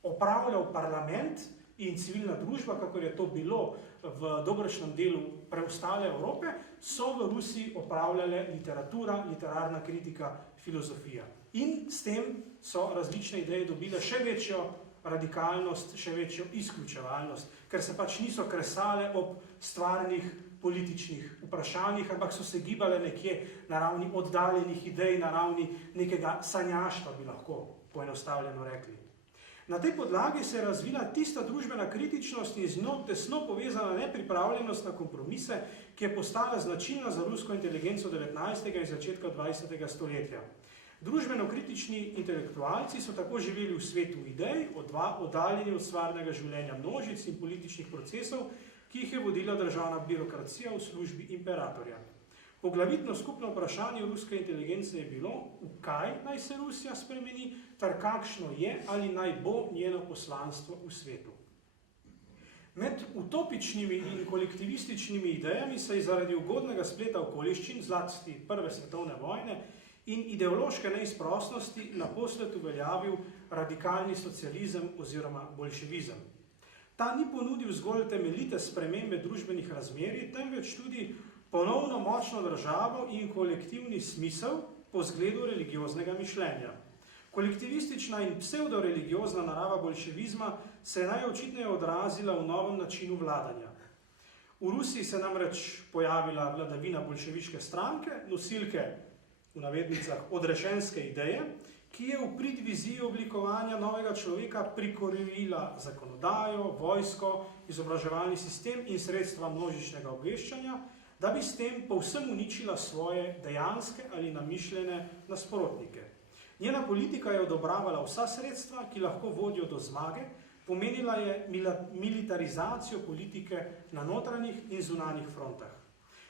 opravljal parlament in civilna družba, kakor je to bilo v dobršnem delu preostale Evrope, so v Rusiji opravljale literatura, literarna kritika, filozofija. In s tem so različne ideje dobile še večjo radikalnost, še večjo izključevalnost, ker se pač niso kresale ob stvarnih političnih vprašanjih, ampak so se gibale nekje na ravni oddaljenih idej, na ravni nekega sanjaštva, bi lahko poenostavljeno rekli. Na tej podlagi se je razvila tista družbena kritičnost in z njo tesno povezana nepripravljenost na kompromise, ki je postala značilna za rusko inteligenco 19. in začetka 20. stoletja. Družbeno-kritični intelektualci so tako živeli v svetu idej, oddaljeni od stvarnega življenja množic in političnih procesov, ki jih je vodila državna birokracija v službi imperatorja. Poglavitno skupno vprašanje ruske inteligence je bilo, v kaj naj se Rusija spremeni, ter kakšno je ali naj bo njeno poslanstvo v svetu. Med utopičnimi in kolektivističnimi idejami se je zaradi ugodnega spleta okoliščin, zlasti Prve svetovne vojne, in ideološke neizprostnosti naposled uveljavil radikalni socializem oziroma bolševizem. Ta ni ponudil zgolj temeljite spremembe družbenih razmerij, temveč tudi ponovno močno državo in kolektivni smisel po zgledu religioznega mišljenja. Kolektivistična in pseudo-religiozna narava bolševizma se je najočitneje odrazila v novem načinu vladanja. V Rusiji se namreč pojavila vladavina bolševiške stranke, nosilke v navednicah odrešenske ideje, ki je v prid viziji oblikovanja novega človeka prikorila zakonodajo, vojsko, izobraževalni sistem in sredstva množičnega obveščanja, da bi s tem povsem uničila svoje dejanske ali namišljene nasprotnike. Njena politika je odobravala vsa sredstva, ki lahko vodijo do zmage, pomenila je militarizacijo politike na notranjih in zunanjih frontah.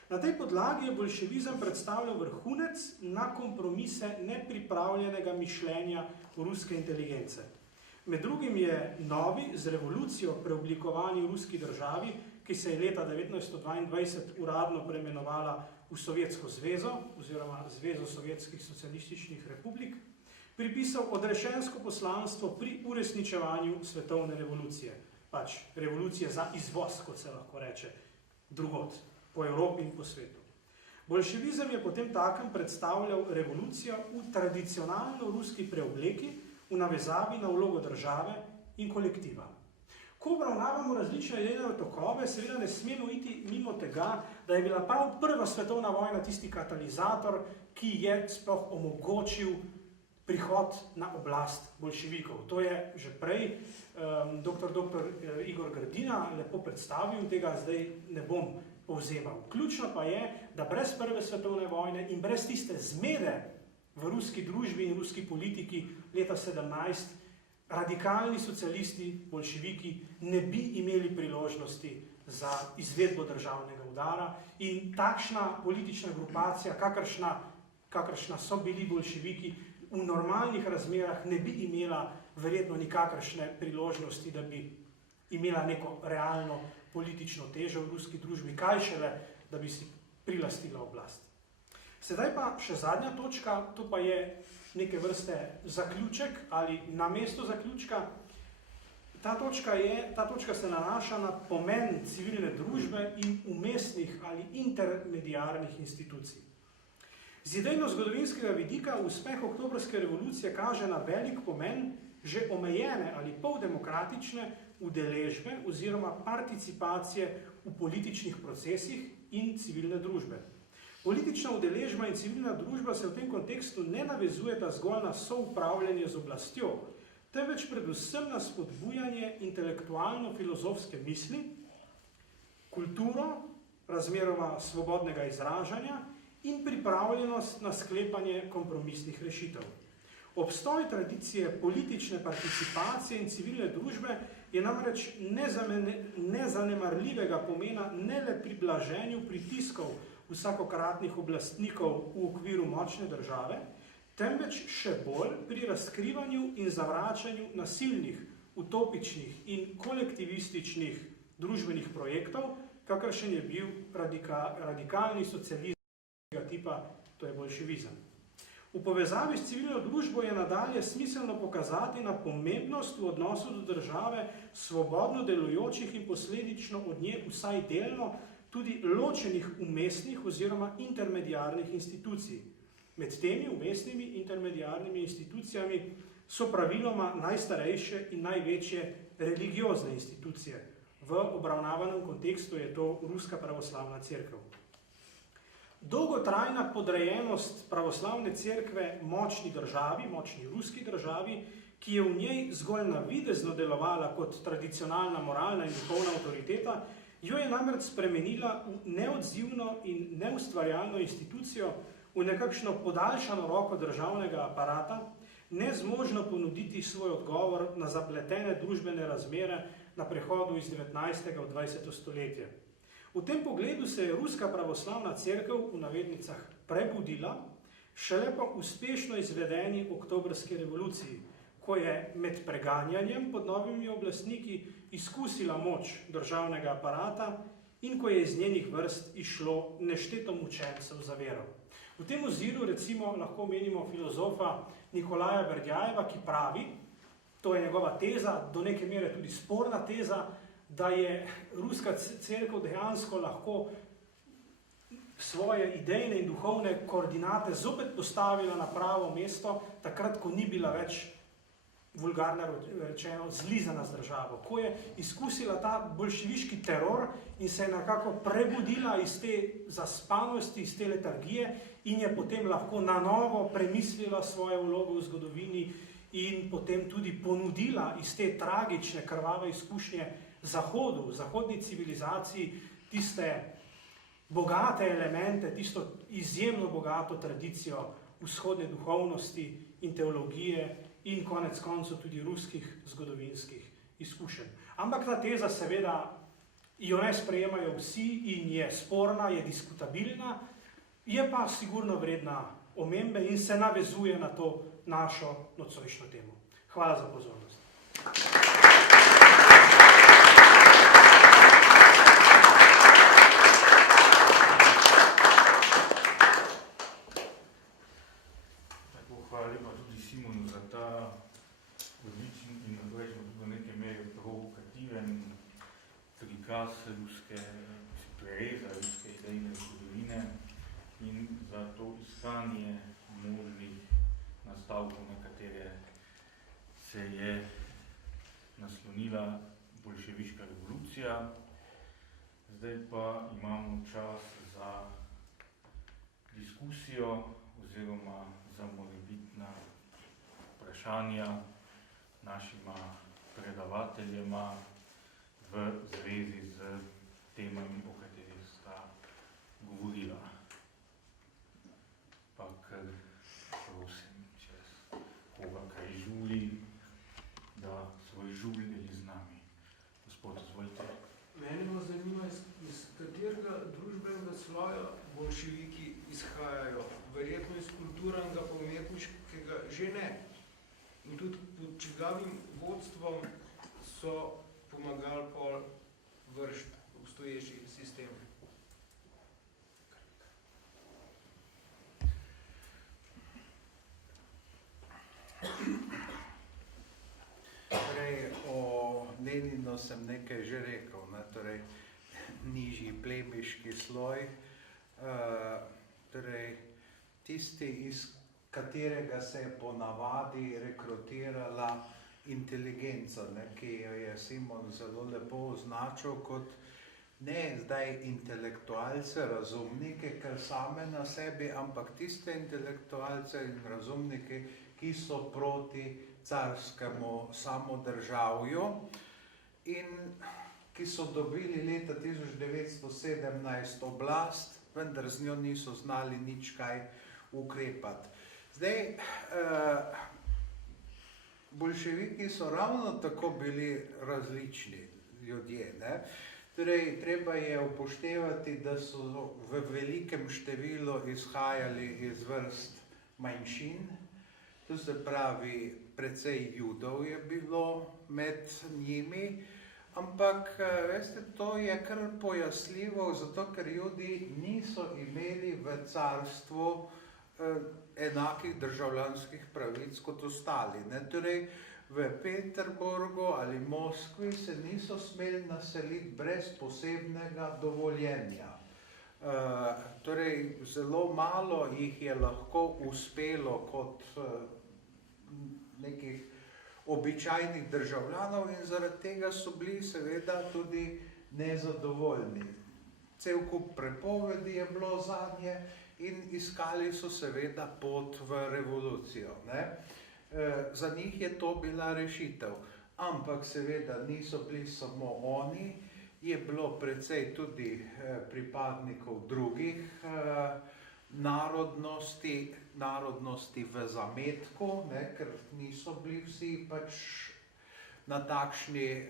Na tej podlagi je bolševizem predstavljal vrhunec na kompromise nepripravljenega mišljenja ruske inteligence. Med drugim je novi z revolucijo preoblikovani ruski državi, ki se je leta 1922 uradno preimenovala v Sovjetsko zvezo oziroma Zvezo sovjetskih socialističnih republik, pripisal odrešensko poslanstvo pri uresničevanju svetovne revolucije. Pač revolucije za izvoz, kot se lahko reče, drugod, po Evropi in po svetu. Bolševizem je potem takem predstavljal revolucijo v tradicionalno ruski preobleki, v navezavi na vlogo države in kolektiva. Ko obravnavamo različne idejne tokove, seveda ne smemo iti mimo tega, da je bila prav Prva svetovna vojna tisti katalizator, ki je sploh omogočil prihod na oblast bolševikov. To je že prej dr. Igor Grdina lepo predstavil, tega zdaj ne bom povzemal. Ključno pa je, da brez Prve svetovne vojne in brez tiste zmede v ruski družbi in ruski politiki leta 17 radikalni socialisti, bolševiki, ne bi imeli priložnosti za izvedbo državnega udara in takšna politična grupacija, kakršna so bili bolševiki, v normalnih razmerah ne bi imela verjetno nikakršne priložnosti, da bi imela neko realno politično težo v ruski družbi, kaj šele, da bi si prilastila oblast. Sedaj pa še zadnja točka, to pa je neke vrste zaključek ali namesto zaključka. Ta točka se nanaša na pomen civilne družbe in umestnih ali intermediarnih institucij. Z idejno-zgodovinskega vidika uspeh oktobrske revolucije kaže na velik pomen že omejene ali poldemokratične udeležbe oziroma participacije v političnih procesih in civilne družbe. Politična udeležba in civilna družba se v tem kontekstu ne navezujeta zgolj na soupravljanje z oblastjo, temveč predvsem na spodbujanje intelektualno-filozofske misli, kulturo, razmeroma svobodnega izražanja in pripravljenost na sklepanje kompromisnih rešitev. Obstoj tradicije politične participacije in civilne družbe je namreč nezanemarljivega pomena ne le pri blaženju pritiskov vsakokratnih oblastnikov v okviru močne države, temveč še bolj pri razkrivanju in zavračanju nasilnih, utopičnih in kolektivističnih družbenih projektov, kakršen je bil radikalni socializem tipa, to je bolševizem. V povezavi s civilno družbo je nadalje smiselno pokazati na pomembnost v odnosu do države svobodno delujočih in posledično od nje vsaj delno tudi ločenih umestnih oziroma intermediarnih institucij. Med temi umestnimi intermediarnimi institucijami so praviloma najstarejše in največje religiozne institucije. V obravnavanem kontekstu je to Ruska pravoslavna cerkev. Dolgotrajna podrejenost pravoslavne cerkve močni državi, močni ruski državi, ki je v njej zgolj navidezno delovala kot tradicionalna moralna in duhovna avtoriteta, jo je namreč spremenila v neodzivno in neustvarjalno institucijo, v nekakšno podaljšano roko državnega aparata, nezmožno ponuditi svoj odgovor na zapletene družbene razmere na prehodu iz 19. v 20. stoletje. V tem pogledu se je Ruska pravoslavna cerkev v navednicah prebudila šele po uspešno izvedeni oktobrski revoluciji, ko je med preganjanjem pod novimi oblastniki izkusila moč državnega aparata in ko je iz njenih vrst išlo nešteto mučencev za vero. V tem oziru recimo lahko menimo filozofa Nikolaja Berdjajeva, ki pravi, to je njegova teza, do neke mere tudi sporna teza, da je ruska cerkev dejansko lahko svoje idejne in duhovne koordinate zopet postavila na pravo mesto, takrat, ko ni bila več, vulgarno rečeno, zlizana z državo, ko je izkusila ta bolševiški teror in se je nekako prebudila iz te zaspanosti, iz te letargije in je potem lahko na novo premislila svoje vlogo v zgodovini in potem tudi ponudila iz te tragične, krvave izkušnje Zahodu, zahodni civilizaciji, tiste bogate elemente, tisto izjemno bogato tradicijo vzhodne duhovnosti in teologije in konec koncev tudi ruskih zgodovinskih izkušenj. Ampak ta teza seveda jo ne sprejemajo vsi in je sporna, je diskutabilna, je pa sigurno vredna omembe in se navezuje na to našo nocojšnjo temo. Hvala za pozornost. Hvala lepa tudi Simonu za ta odličen in v neke mere provokativen prikaz ruske, prereza ruske idejne zgodovine in za to iskanje možnih nastavkov, na katere se je naslonila bolševiška revolucija. Zdaj pa imamo čas za diskusijo oziroma za morebitna vprašanja našima predavateljema v zvezi z temami, o katerih sta govorila. Pa kar prosim, če koga kaj žuli, da svoj žulj deli z nami. Gospod, izvolite. Mene me zanima, iz katerega družbenega sloja bolševiki izhajajo. Verjetno iz kulturnega, pa umetniškega že ne. In tudi pod čigavim vodstvom so pomagali pol vršiti obstoječi sistem. Torej, o Leninu sem nekaj že rekel, ne? Torej, nižji plemiški sloj, torej, tisti, iz katerega se je ponavadi rekrutirala inteligenco, ne, ki jo je Simon zelo lepo označil kot ne zdaj intelektualce, razumnike, ker same na sebi, ampak tiste intelektualce in razumnike, ki so proti carskemu samodržavju in ki so dobili leta 1917 oblast, vendar z njo niso znali nič kaj ukrepati. Zdaj, boljševiki so ravno tako bili različni ljudje, ne? Torej, treba je upoštevati, da so v velikem številu izhajali iz vrst manjšin, to se pravi, precej Judov je bilo med njimi, ampak, veste, to je kar pojasnljivo, zato ker Judi niso imeli v carstvu enakih državljanskih pravic kot ostali, ne? Torej, v Peterburgu ali Moskvi se niso smeli naseliti brez posebnega dovoljenja. Torej, zelo malo jih je lahko uspelo kot nekih običajnih državljanov in zaradi tega so bili seveda tudi nezadovoljni. Cel kup prepovedi je bilo zanje in iskali so seveda pot v revolucijo, ne? Za njih je to bila rešitev, ampak seveda niso bili samo oni, je bilo precej tudi pripadnikov drugih narodnosti v zametku, ne, ker niso bili vsi pač na takšni,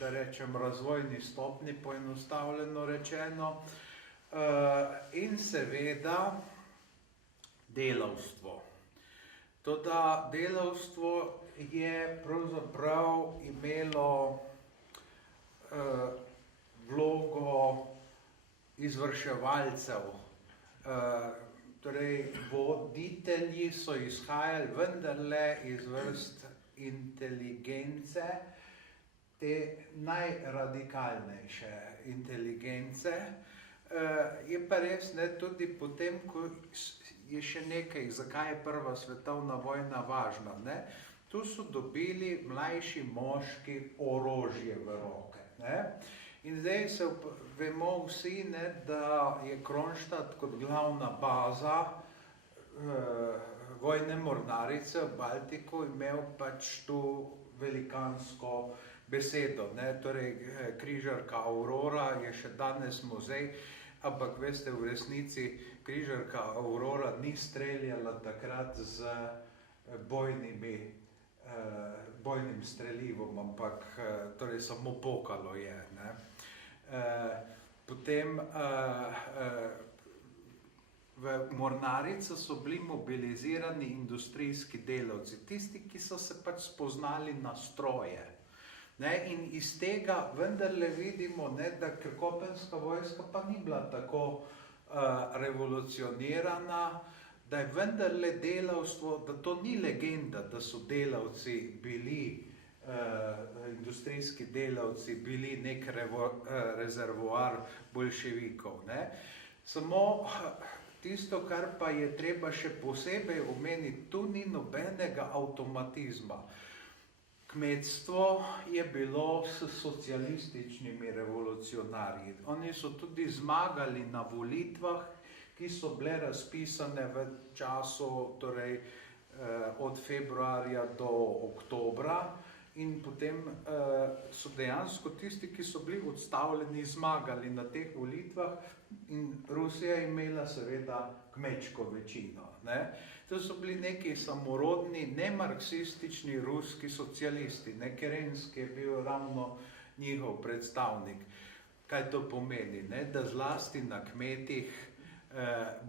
da rečem, razvojni stopni, poenostavljeno rečeno, in seveda delavstvo. Toda delavstvo je pravzaprav imelo vlogo izvrševalcev. Torej, voditelji so izhajali vendarle iz vrst inteligence, te najradikalnejše inteligence. Je pa res, ne, tudi potem, ko je še nekaj, zakaj je Prva svetovna vojna važna, ne? Tu so dobili mlajši moški orožje v roke, ne? In zdaj se vemo vsi, ne, da je Kronštat kot glavna baza vojne mornarice v Baltiku imel pač tu velikansko besedo, ne? Torej, križarka Aurora je še danes muzej, ampak veste, v resnici križarka Aurora ni streljala takrat z bojnim strelivom, ampak torej samo pokalo je, ne? Potem v mornarico so bili mobilizirani industrijski delavci, tisti, ki so se pač spoznali na stroje. Ne, in iz tega vendarle vidimo, ne, da kopenska vojska pa ni bila tako revolucionirana, da je vendarle delavstvo, da to ni legenda, da so delavci bili, industrijski delavci bili nek rezervoar boljševikov, ne. Samo tisto, kar pa je treba še posebej omeniti, tu ni nobenega avtomatizma. Kmetstvo je bilo s socialističnimi revolucionarji. Oni so tudi zmagali na volitvah, ki so bile razpisane v času, torej od februarja do oktobra, in potem so dejansko tisti, ki so bili odstavljeni, zmagali na teh volitvah in Rusija je imela seveda kmečko večino, ne. To so bili neki samorodni, nemarksistični ruski socialisti, ne, Kerenski je bil ravno njihov predstavnik. Kaj to pomeni, ne? Da zlasti na kmetih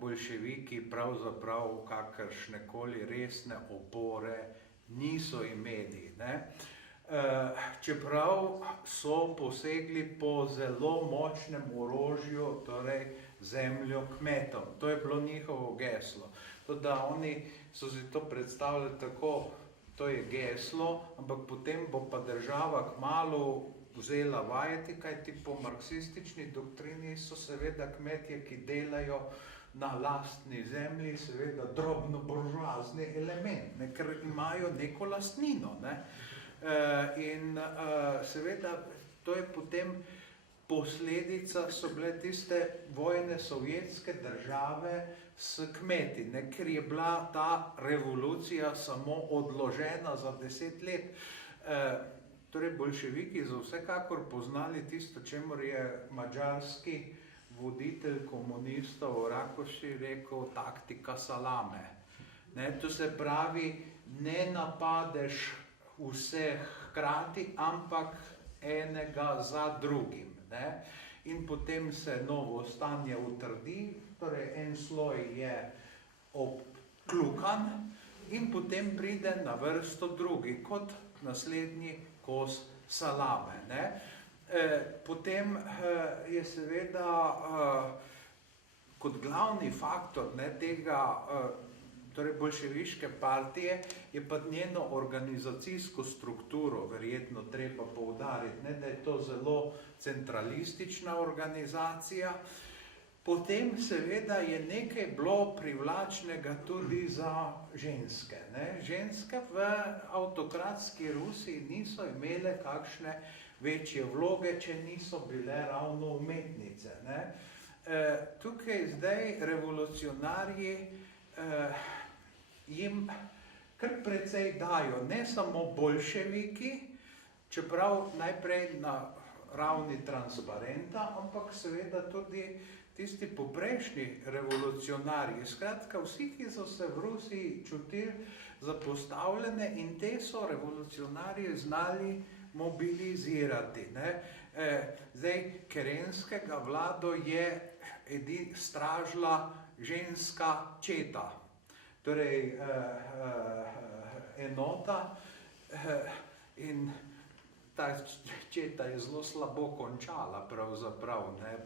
boljševiki pravzaprav kakršnekoli resne opore niso imeli, ne? Čeprav so posegli po zelo močnem orožju, torej zemljo kmetom. To je bilo njihovo geslo. Da oni so si to predstavljali tako, to je geslo, ampak potem bo pa država kmalu vzela vajeti, kajti po marksistični doktrini so seveda kmetje, ki delajo na lastni zemlji, seveda drobno buržoazni element, ne, ker imajo neko lastnino. Ne. In seveda to je potem posledica, so bile tiste vojne sovjetske države s kmeti, ne, ker je bila ta revolucija samo odložena za 10 let. Torej, boljševiki so vsekakor poznali tisto, čemur je madžarski voditelj komunistov Rakoši rekel taktika salame. Ne, to se pravi, ne napadeš vseh hkrati, ampak enega za drugim. Ne. In potem se novo stanje utrdi, torej en sloj je obklukan in potem pride na vrsto drugi, kot naslednji kos salame. Ne. Potem je seveda kot glavni faktor, ne, tega torej boljševiške partije je pa njeno organizacijsko strukturo verjetno treba poudariti, ne, da je to zelo centralistična organizacija. Potem seveda je nekaj bilo privlačnega tudi za ženske. Ne. Ženske v avtokratski Rusiji niso imele kakšne večje vloge, če niso bile ravno umetnice. Ne. Tukaj zdaj revolucionarji jim kar precej dajo, ne samo boljševiki, čeprav najprej na ravni transparenta, ampak seveda tudi tisti poprejšnji revolucionarji. Skratka, vsi, ki so se v Rusiji čutili zapostavljene in te so revolucionarji znali mobilizirati. Ne. Zdaj, Kerenskega vlado je stražila ženska četa, torej enota, in ta četa je zelo slabo končala pravzaprav, ne,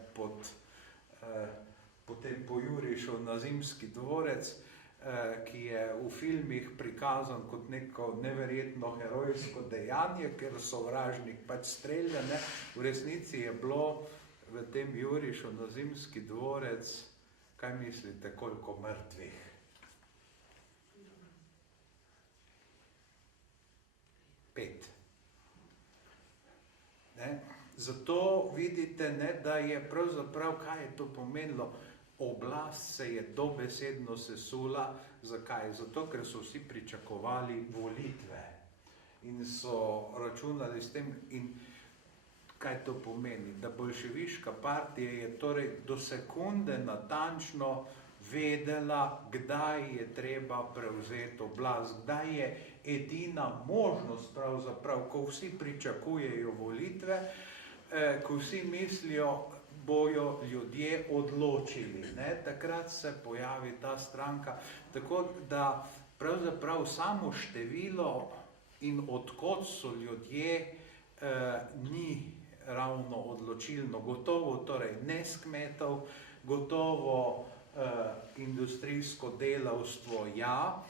potem po Jurišu na Zimski dvorec, ki je v filmih prikazan kot neko neverjetno herojsko dejanje, ker sovražnik pač strelja, ne. V resnici je bilo v tem Jurišu na Zimski dvorec, kaj mislite, koliko mrtvih? Pet. Ne? Zato vidite, ne, da je pravzaprav, kaj je to pomenilo, oblast se je dobesedno sesula. Zakaj? Zato, ker so vsi pričakovali volitve in so računali s tem. In kaj to pomeni? Da boljševiška partija je torej do sekunde natančno vedela, kdaj je treba prevzeti oblast, kdaj je edina možnost pravzaprav, ko vsi pričakujejo volitve, ko vsi mislijo, bojo ljudje odločili. Ne? Takrat se pojavi ta stranka. Tako da pravzaprav samo število in odkot so ljudje ni ravno odločilno. Gotovo torej ne s kmetov, gotovo industrijsko delavstvo ja.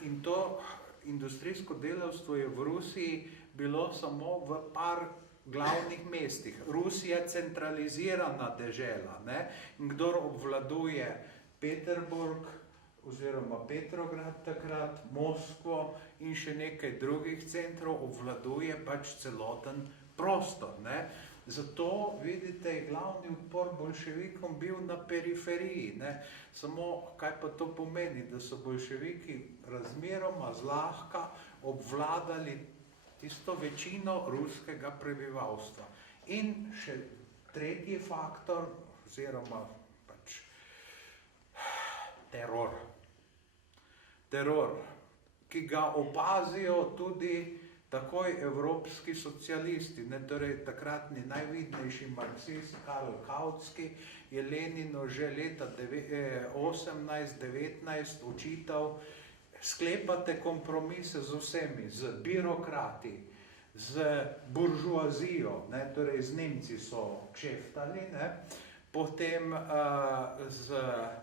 In to industrijsko delavstvo je v Rusiji bilo samo v par glavnih mestih. Rusija je centralizirana dežela, ne? In kdor obvladuje Peterburg oziroma Petrograd takrat, Moskvo in še nekaj drugih centrov, obvladuje pač celoten prostor. Ne? Zato, vidite, je glavni odpor boljševikom bil na periferiji. Ne? Samo, kaj pa to pomeni? Da so boljševiki razmeroma zlahka obvladali tisto večino ruskega prebivalstva. In še tretji faktor, oziroma pač teror. Teror, ki ga opazijo tudi takoj evropski socialisti, ne, torej takratni najvidnejši marksist Karl Kautsky je Leninu že leta 18-19 očital: sklepate kompromise z vsemi, z birokrati, z buržoazijo, ne, torej z Nemci so kšeftali, ne, potem z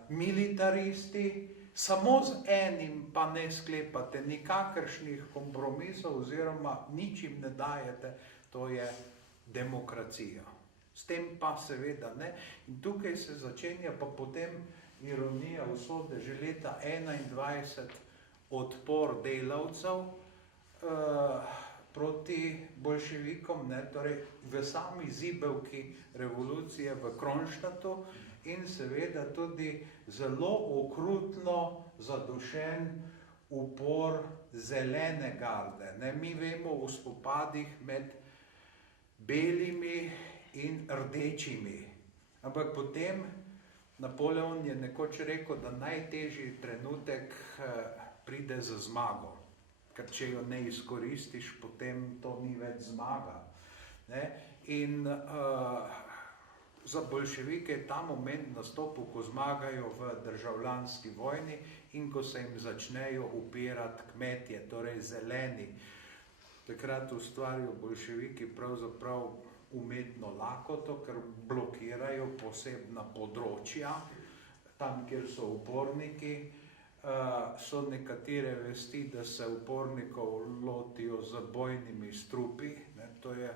militaristi, samo z enim pa ne sklepate nikakršnih kompromisov oziroma ničim ne dajete to je demokracija. S tem pa seveda ne. In tukaj se začenja pa potem ironija usode že leta 21 odpor delavcev proti boljševikom, ne, torej v sami zibelki revolucije v Kronštatu in seveda tudi zelo okrutno zadušen upor zelene garde. Ne, mi vemo v spopadih med belimi in rdečimi, ampak potem Napoleon je nekoč rekel, da najtežji trenutek pride z zmago, ker če jo ne izkoristiš, potem to ni več zmaga. Ne? In za boljševike je ta moment nastopil, ko zmagajo v državljanski vojni in ko se jim začnejo upirati kmetje, torej zeleni. Takrat ustvarijo boljševiki pravzaprav umetno lakoto, ker blokirajo posebna področja, tam, kjer so uporniki. So nekatere vesti, da se upornikov lotijo z bojnimi strupi, ne, to je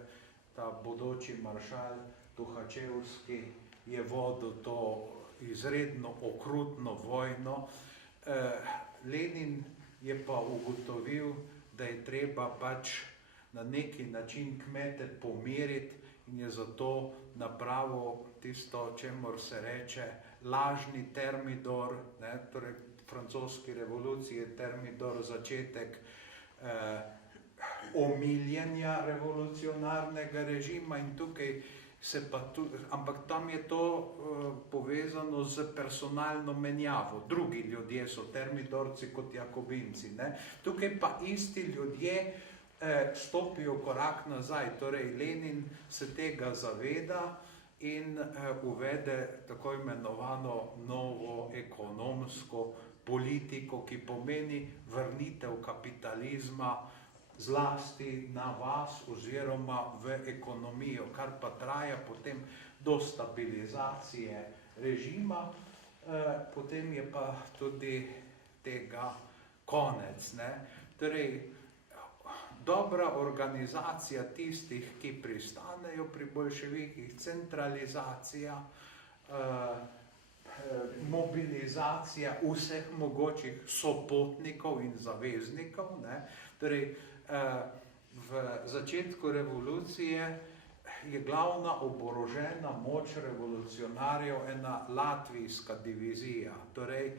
ta bodoči maršal Tuhačevski je vodil to izredno okrutno vojno. Lenin je pa ugotovil, da je treba pač na neki način kmete pomiriti in je zato napravil tisto, čemur se reče lažni termidor, ne, torej francoski revoluciji je termidor začetek omiljenja revolucionarnega režima in tukaj se pa tudi, ampak tam je to povezano z personalno menjavo. Drugi ljudje so termidorci kot jakobinci, ne. Tukaj pa isti ljudje stopijo korak nazaj, torej Lenin se tega zaveda in uvede tako imenovano novo ekonomsko politiko, ki pomeni vrnitev kapitalizma zlasti na vas oziroma v ekonomijo, kar pa traja potem do stabilizacije režima, potem je pa tudi tega konec. Ne? Torej, dobra organizacija tistih, ki pristanejo pri boljševikih, centralizacija, mobilizacija vseh mogočih sopotnikov in zaveznikov. Ne? Torej, v začetku revolucije je glavna oborožena moč revolucionarjev ena latvijska divizija. Torej,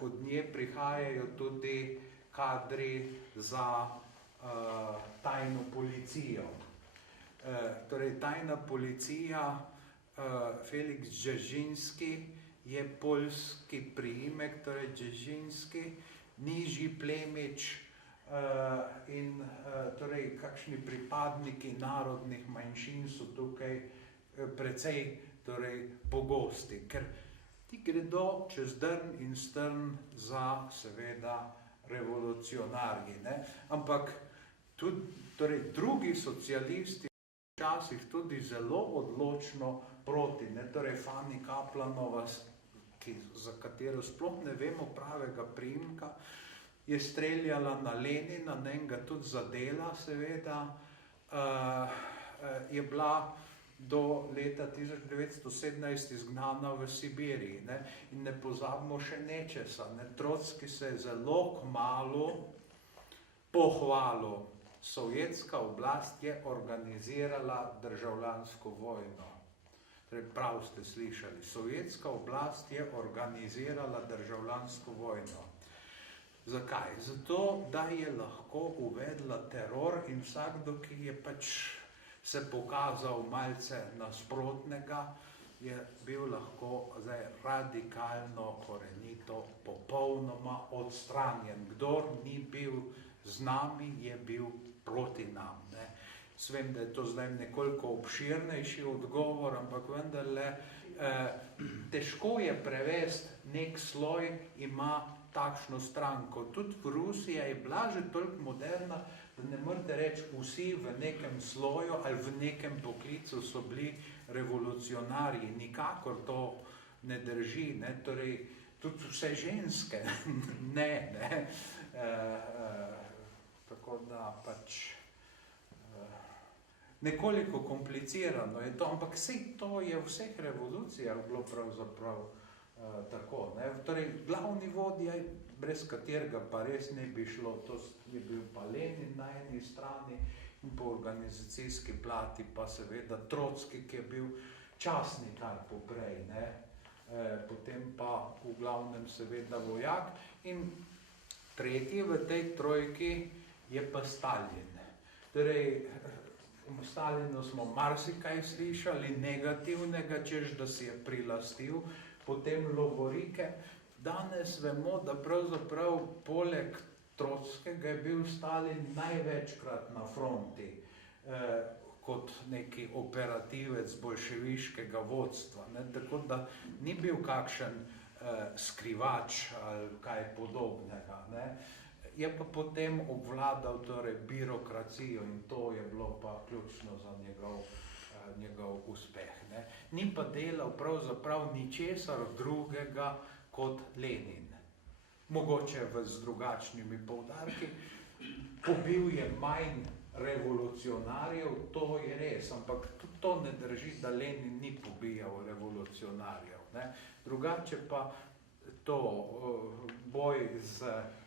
od nje prihajajo tudi kadri za tajno policijo. Torej, tajna policija, Felix Dzerzhinski je poljski priimek, torej Dzerzhinski, nižji plemič in torej kakšni pripadniki narodnih manjšin so tukaj precej torej pogosti, ker ti gredo čez drn in strn za seveda revolucionarji, ne? Ampak tudi torej drugi socialisti včasih tudi zelo odločno proti, ne? Torej Fanny Kaplanova, za katero sploh ne vemo pravega priimka, je streljala na Lenina, ne, in ga tudi zadela, seveda, je bila do leta 1917 izgnana v Sibiriji, ne, in ne pozabimo še nečesa, ne, Trotski se je zelo kmalu pohvalil, sovjetska oblast je organizirala državljansko vojno. Torej, prav ste slišali, sovjetska oblast je organizirala državljansko vojno. Zakaj? Zato, da je lahko uvedla teror in vsakdo, ki je pač se pokazal malce nasprotnega, je bil lahko zdaj radikalno, korenito, popolnoma odstranjen. Kdor ni bil z nami, je bil proti nam. Ne? Svem, da je to zdaj nekoliko obširnejši odgovor, ampak vendarle težko je prevesti nek sloj, ima takšno stranko. Tudi v Rusiji je bila že toliko moderna, da ne morete reči, vsi v nekem sloju ali v nekem poklicu so bili revolucionarji. Nikakor to ne drži, ne? Torej, tudi vse ženske, ne, ne. Tako da pač Nekoliko komplicirano je to, ampak vse to je v vseh revolucijah bilo pravzaprav tako. Ne? Torej, glavni vodja, brez katerega pa res ne bi šlo, to je bil pa Lenin na eni strani in po organizacijski plati pa seveda Trotski, ki je bil časnikar poprej, ne? Potem pa v glavnem seveda vojak in tretji v tej trojki je pa Stalin. Torej, o Stalinu smo marsikaj slišali negativnega, češ da si je prilastil, potem lovorike. Danes vemo, da pravzaprav poleg Trotskega je bil Stalin največkrat na fronti kot neki operativec bolševiškega vodstva. Ne? Tako da ni bil kakšen skrivač ali kaj podobnega. Ne? Je pa potem obvladal torej birokracijo in to je bilo pa ključno za njegov uspeh. Ne? Ni pa delal pravzaprav ničesar drugega kot Lenin. Mogoče z drugačnimi poudarki. Pobil je manj revolucionarjev, to je res, ampak tudi to ne drži, da Lenin ni pobijal revolucionarjev. Ne? Drugače pa to boj z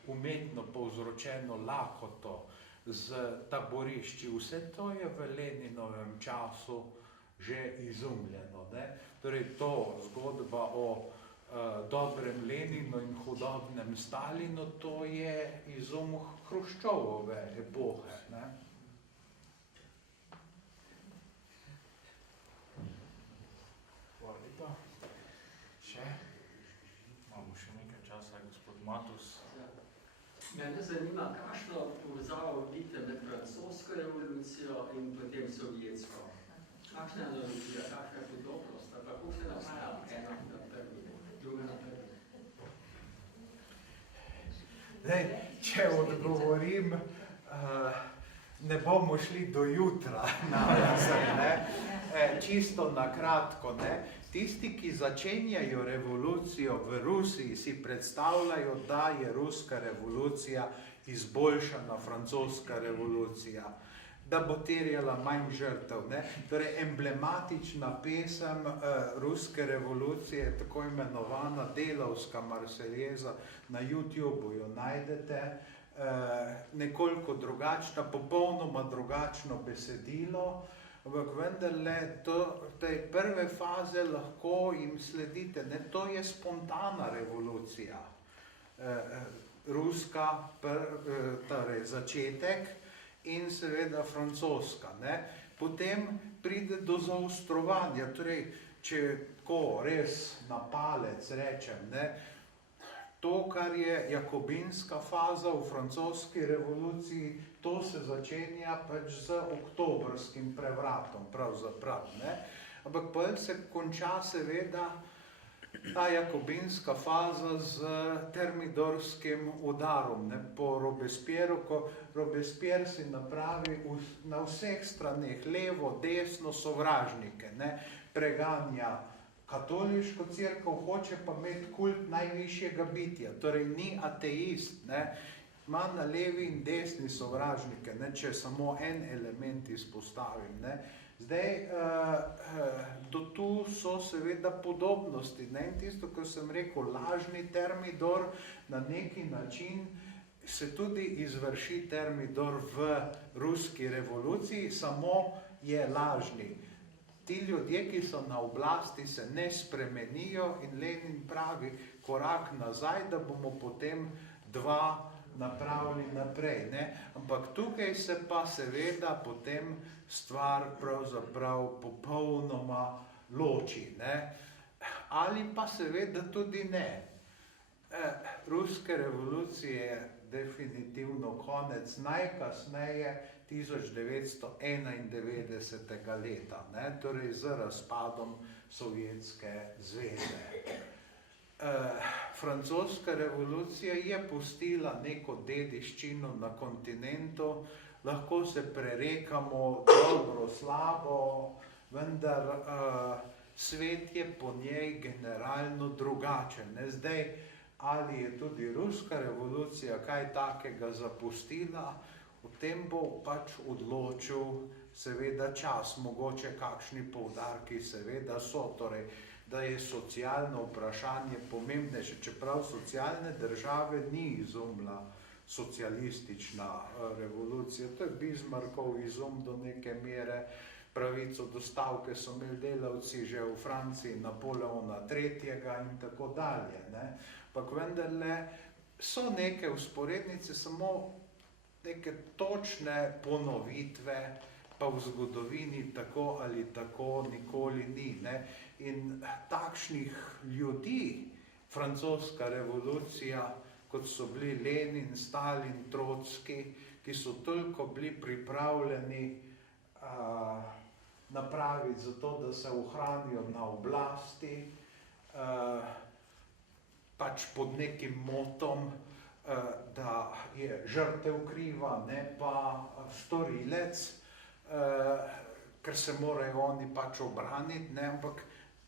umetno povzročeno lakoto, z taborišči, vse to je v Leninovem času že izumljeno. Ne? Torej to zgodba o dobrem Leninu in hudobnem Stalinu, to je izum Hruščovove epohe. Ne? Hvala lepa. Še? Imamo še nekaj časa, gospod Matus. Mene zanima, kakšno povezavo vidite med francosko revolucijo in potem sovjetsko. Kakšna je analogija, kakšna je podobnost, ali kako se napaja ena na prvi, druga na prvi? Zdaj, če odgovorim, ne bomo šli do jutra, čisto na kratko. Ne? Tisti, ki začenjajo revolucijo v Rusiji, si predstavljajo, da je ruska revolucija izboljšana francoska revolucija, da bo terjala manj žrtev. Ne? Torej, emblematična pesem ruske revolucije je tako imenovana Delavska Marseljeza, na YouTubeu jo najdete, nekoliko drugačna, popolnoma drugačno besedilo, ampak vendarle te prve faze lahko jim sledite. Ne? To je spontana revolucija. Ruska, torej začetek, in seveda francoska. Ne? Potem pride do zaostrovanja, torej, če tako res na palec rečem, ne? To, kar je jakobinska faza v francoski revoluciji, to se začenja pač z oktobrskim prevratom, pravzaprav. Ne? Ampak pa se konča seveda ta jakobinska faza z termidorskim udarom, ne? Po Robespierru, ko Robespierre si napravi na vseh straneh, levo, desno, sovražnike, ne? Preganja katoliško cerkev, hoče pa imeti kult najvišjega bitja, torej ni ateist, ne? Ima na levi in desni sovražnike, ne? Če samo en element izpostavim. Ne? Zdaj, do tu so seveda podobnosti. Ne? In tisto, ko sem rekel, lažni termidor, na neki način se tudi izvrši termidor v ruski revoluciji, samo je lažni. Ti ljudje, ki so na oblasti, se ne spremenijo in Lenin pravi korak nazaj, da bomo potem dva napravili naprej. Ne? Ampak tukaj se pa seveda potem stvar pravzaprav popolnoma loči. Ne? Ali pa seveda tudi ne. Ruske revolucije je definitivno konec najkasneje 1991. leta, ne? Torej z razpadom Sovjetske zveze. Francoska revolucija je pustila neko dediščino na kontinentu, lahko se prerekamo dobro, slabo, vendar svet je po njej generalno drugačen. Ne? Zdaj, ali je tudi ruska revolucija kaj takega zapustila, o tem bo pač odločil seveda čas, mogoče kakšni poudarki, seveda so, torej, da je socialno vprašanje pomembnejše, čeprav socialne države ni izumila socialistična revolucija, to je Bismarckov izum do neke mere, pravico do stavke so imeli delavci že v Franciji, Napoleona III. In tako dalje. Ampak vendarle so neke vzporednice, samo neke točne ponovitve, pa v zgodovini tako ali tako nikoli ni. In takšnih ljudi, francoska revolucija, kot so bili Lenin, Stalin, Trotski, ki so toliko bili pripravljeni napraviti za to, da se ohranijo na oblasti, pač pod nekim motom, da je žrtev kriva, ne pa storilec, ker se morajo oni pač obraniti, ampak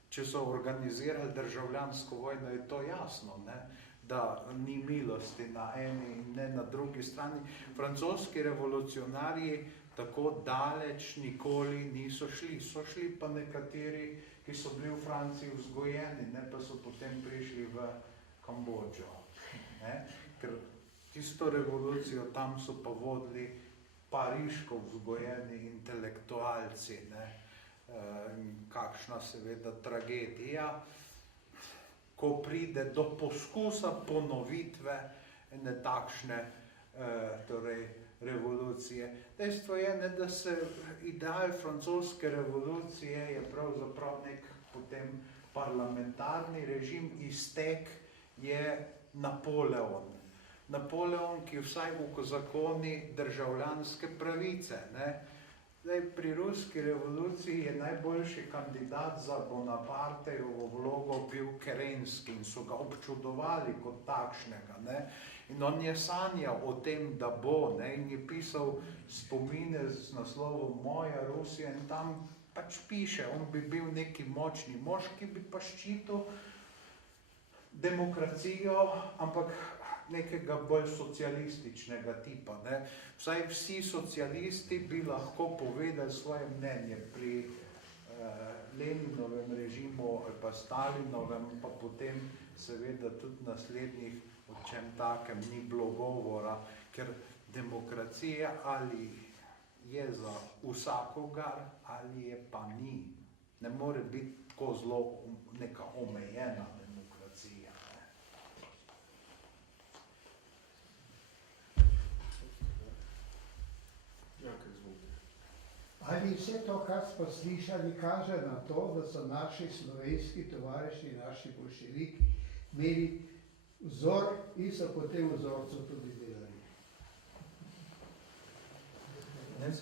če so organizirali državljansko vojno, je to jasno, da ni milosti na eni in ne na drugi strani. Francoski revolucionarji tako daleč nikoli niso šli. So šli pa nekateri, ki so bili v Franciji vzgojeni, pa so potem prišli v Kambodžo. Ker tisto revolucijo tam so pa vodili pariško vzgojeni intelektualci. Kakšna seveda tragedija, ko pride do poskusa ponovitve ene takšne revolucije. Dejstvo je, da se ideal francoske revolucije je pravzaprav nek potem parlamentarni režim, iztek je Napoleon. Napoleon, ki vsaj uzakoni državljanske pravice. Zdaj, pri ruski revoluciji je najboljši kandidat za Bonapartejevo vlogo bil Kerenski in so ga občudovali kot takšnega. In on je sanjal o tem, da bo, in je pisal spomine z naslovom Moja Rusija in tam pač piše, on bi bil neki močni mož, ki bi pa ščitil demokracijo, ampak nekega bolj socialističnega tipa. Vsaj vsi socialisti bi lahko povedali svoje mnenje pri Leninovem režimu ali pa Stalinovem, pa potem seveda tudi naslednjih, o čem takem ni bilo govora, ker demokracija ali je za vsakogar ali je pa ni. Ne more biti tako zelo neka omejena demokracija. Ali vse to, kar smo slišali, kaže na to, da so naši slovenski tovariši, naši boljševiki imeli vzor in so po tem vzorcu tudi delali? Ne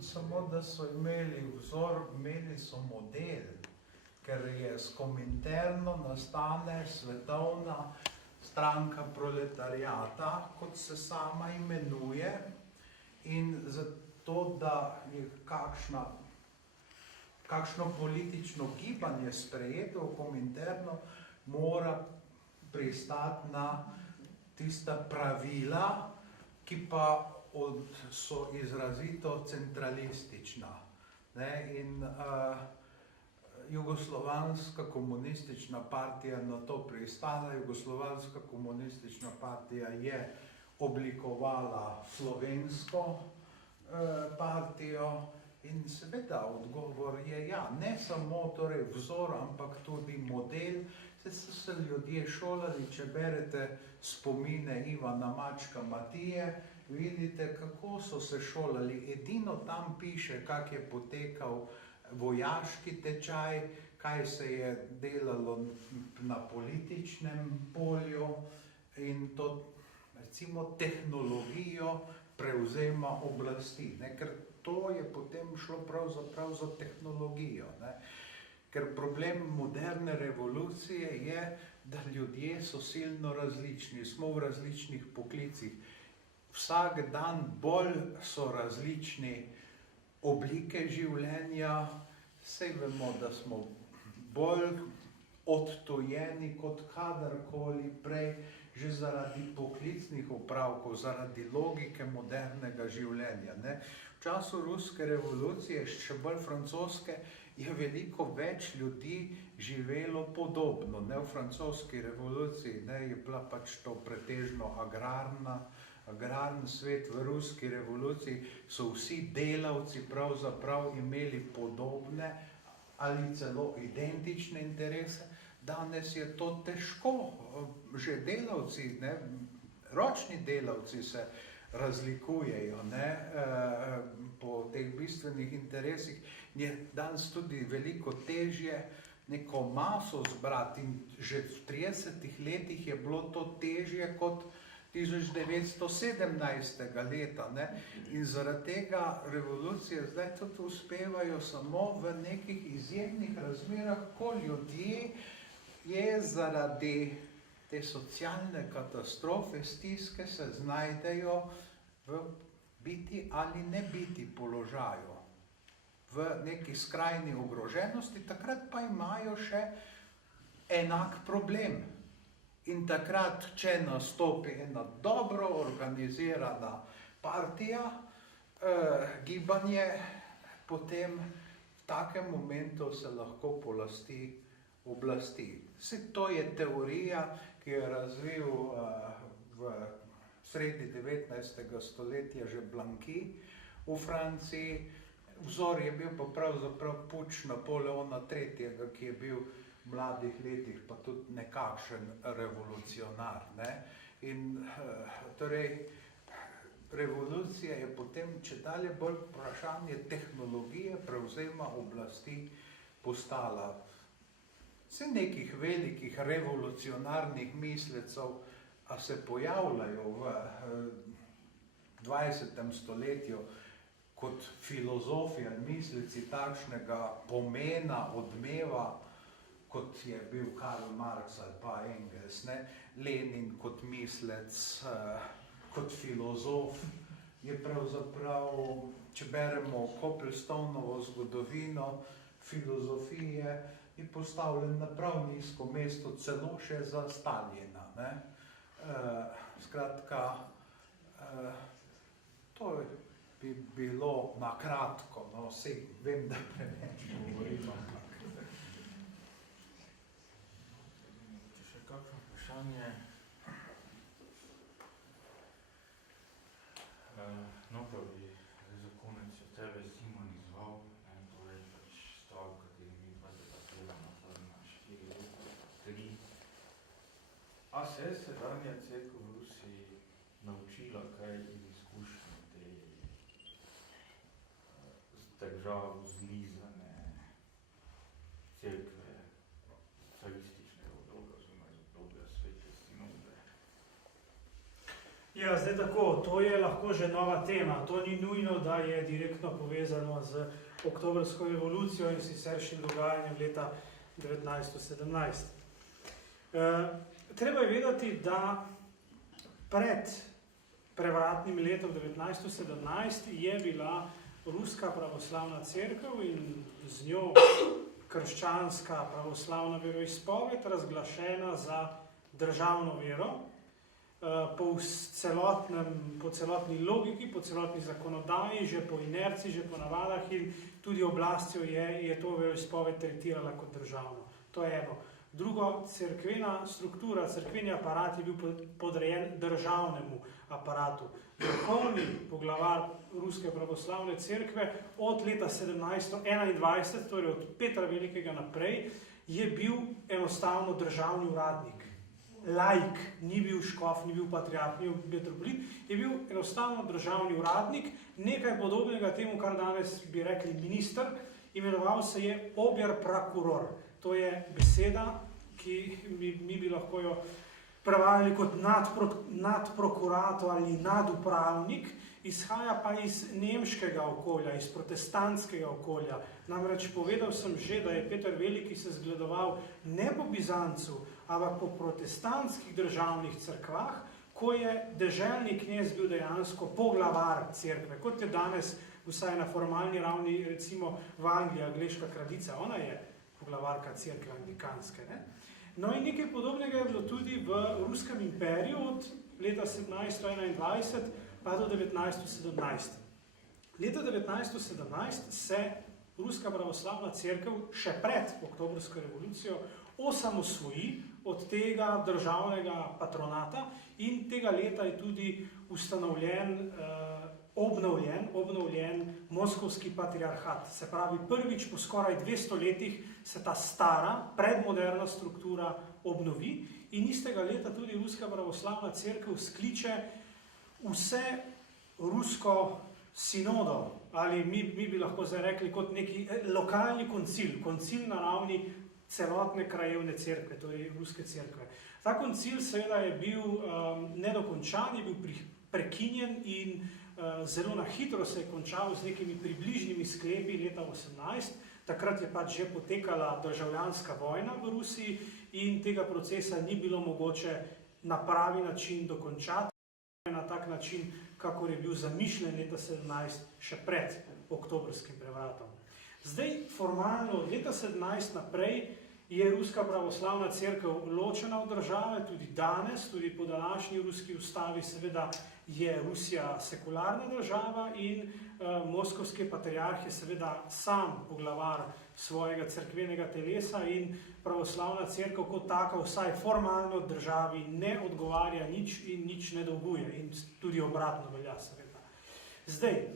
samo, da so imeli vzor, imeli so model, ker je s Kominterno nastane svetovna stranka proletariata, kot se sama imenuje, in to, da je kakšno politično gibanje sprejeto v Kominterno, mora pristati na tista pravila, ki pa so izrazito centralistična. In Jugoslovanska komunistična partija na to pristala. Jugoslovanska komunistična partija je oblikovala slovensko partijo in seveda odgovor je ja, ne samo torej vzor, ampak tudi model. So se ljudje šolali, če berete spomine Ivana Mačka Matije, vidite, kako so se šolali. Edino tam piše, kak je potekal vojaški tečaj, kaj se je delalo na političnem polju in to, recimo, tehnologijo prevzema oblasti, ker to je potem šlo pravzaprav za tehnologijo. Ker problem moderne revolucije je, da ljudje so silno različni, smo v različnih poklicih. Vsak dan bolj so različni oblike življenja, saj vemo, da smo bolj odtojeni kot kadarkoli prej, že zaradi poklicnih opravkov, zaradi logike modernega življenja. Ne. V času ruske revolucije, še bolj francoske, je veliko več ljudi živelo podobno. Ne. V francoski revoluciji, ne, je bila pač to pretežno agrarni svet, v ruski revoluciji so vsi delavci pravzaprav imeli podobne ali celo identične interese. Danes je to težko, že delavci, ne, ročni delavci se razlikujejo, ne, po teh bistvenih interesih. Je danes tudi veliko težje neko maso zbrati in že v 30 letih je bilo to težje kot 1917. Leta. Ne? In zaradi tega revolucije zdaj tudi uspevajo samo v nekih izjemnih razmerah, ko ljudje je zaradi te socialne katastrofe, stiske se znajdejo v biti ali ne biti položaju, v neki skrajni ogroženosti, takrat pa imajo še enak problem. In takrat, če nastopi ena dobro organizirana partija, gibanje, potem v takem momentu se lahko polasti oblasti. Vse to je teorija, ki je razvil v sredi 19. stoletja že Blanqui v Franciji. Vzor je bil pa pravzaprav puč Napoleona III., ki je bil v mladih letih pa tudi nekakšen revolucionar. Ne? In torej, revolucija je potem čedalje bolj vprašanje tehnologije prevzema oblasti postala. Vse nekih velikih revolucionarnih mislecev, a se pojavljajo v 20. stoletju kot filozofi ali misleci takšnega pomena, odmeva, kot je bil Karl Marx ali pa Engels, ne? Lenin kot mislec, kot filozof, je pravzaprav, če beremo Coppelstonovo zgodovino filozofije, je postavljen na prav nizko mesto, celo še za Staljina. Ne? Skratka, to bi bilo na kratko, no, vsej vem, da preveč govorim. Še kakšno vprašanje? No, pa bi za konec od tebe Simon izval, to je pač stav, kateri mi pa debatiramo na 4 leta, 3. A se je sedanja cerkev v Rusiji naučila kaj iz izkušnje te držav zlizane cerkve carističnega obdobja oziroma iz obdobja Svete Sinode? Ja, zdaj tako, to je lahko že nova tema. To ni nujno, da je direktno povezano z oktobrsko revolucijo in siceršnjim dogajanjem leta 1917. Treba je vedeti, da pred prevratnim letom 1917 je bila ruska pravoslavna cerkev in z njo krščanska pravoslavna veroizpoved razglašena za državno vero. Po celotni logiki, po celotni zakonodaji, že po inerciji, že po navadah in tudi oblastjo je to veroizpoved tretirala kot državno. To je eno. Drugo, cerkvena struktura, cerkveni aparat je bil podrejen državnemu aparatu. Vrhovni poglavar ruske pravoslavne cerkve od leta 1721, torej od Petra Velikega naprej, je bil enostavno državni uradnik. Laik, ni bil škof, ni bil patriarh, ni bil metropolit, je bil enostavno državni uradnik, nekaj podobnega temu, kar danes bi rekli minister, imenoval se je oberprokuror. To je beseda, ki mi bi lahko jo prevajali kot nadprokurator ali nadupravnik, izhaja pa iz nemškega okolja, iz protestantskega okolja. Namreč povedal sem že, da je Peter Veliki se zgledoval ne po Bizancu, ampak po protestantskih državnih cerkvah, ko je deželni knez bil dejansko poglavar cerkve, kot je danes vsaj na formalni ravni recimo v Angliji angleška kraljica. Ona je poglavarka cerkve anglikanske. Ne? No in nekaj podobnega je bilo tudi v Ruskem imperiju od leta 1721 pa do 1917. Leta 1917 se Ruska pravoslavna cerkev še pred Oktobrsko revolucijo osamosvoji od tega državnega patronata in tega leta je tudi ustanovljen, obnovljen Moskovski patriarhat. Se pravi, prvič po skoraj 200 letih se ta stara, predmoderna struktura obnovi in istega leta tudi Ruska pravoslavna cerkev skliče vse rusko sinodo, ali mi bi lahko zdaj rekli kot neki lokalni koncil na ravni celotne krajevne cerkve, torej ruske cerkve. Ta koncil seveda je bil nedokončan, je bil prekinjen in zelo na hitro se je končal z nekimi približnimi sklepi leta 18. Takrat je pač že potekala državljanska vojna v Rusiji in tega procesa ni bilo mogoče na pravi način dokončati, na tak način, kakor je bil zamišljen leta 17 še pred oktobrskim prevratom. Zdaj, formalno, od leta 17 naprej je Ruska pravoslavna cerkev ločena od države, tudi danes, tudi po današnji ruski ustavi, seveda je Rusija sekularna država in moskovski patriarh je seveda sam poglavar svojega cerkvenega telesa in pravoslavna cerkev kot taka vsaj formalno državi ne odgovarja nič in nič ne dolguje in tudi obratno velja seveda. Zdaj,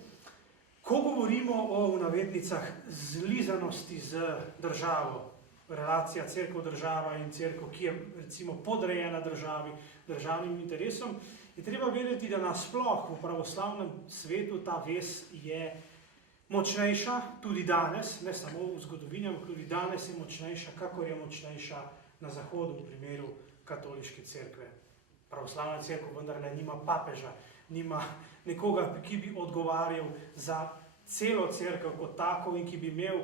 ko govorimo o v navednicah zlizanosti z državo, relacija cerkev-država in cerkev, ki je recimo podrejena državi, državnim interesom, je treba vedeti, da nasploh v pravoslavnem svetu ta vez je močnejša, tudi danes, ne samo v zgodovini, ampak tudi danes je močnejša, kakor je močnejša na Zahodu v primeru katoliške cerkve. Pravoslavna cerkev vendar ne nima papeža, nima nekoga, ki bi odgovarjal za celo cerkev kot tako in ki bi imel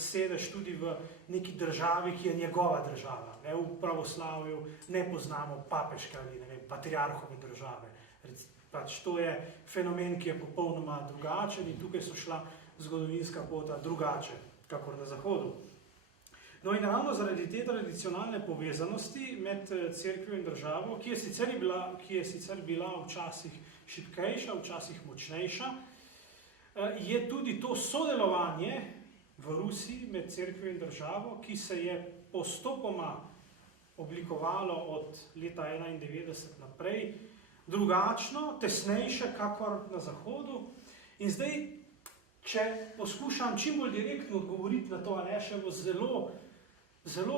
sedež tudi v neki državi, ki je njegova država. Ne, v pravoslavju ne poznamo papeške ali ne vem, patriarhove države. Pač to je fenomen, ki je popolnoma drugačen in tukaj so šla zgodovinska pota drugače, kakor na Zahodu. No in ravno zaradi te tradicionalne povezanosti med cerkvijo in državo, ki je sicer bila včasih šibkejša, včasih močnejša, je tudi to sodelovanje v Rusiji med cerkvijo in državo, ki se je postopoma oblikovalo od leta 1991 naprej, drugačno, tesnejše, kakor na Zahodu. In zdaj, če poskušam čim bolj direktno odgovoriti na to Aleševo zelo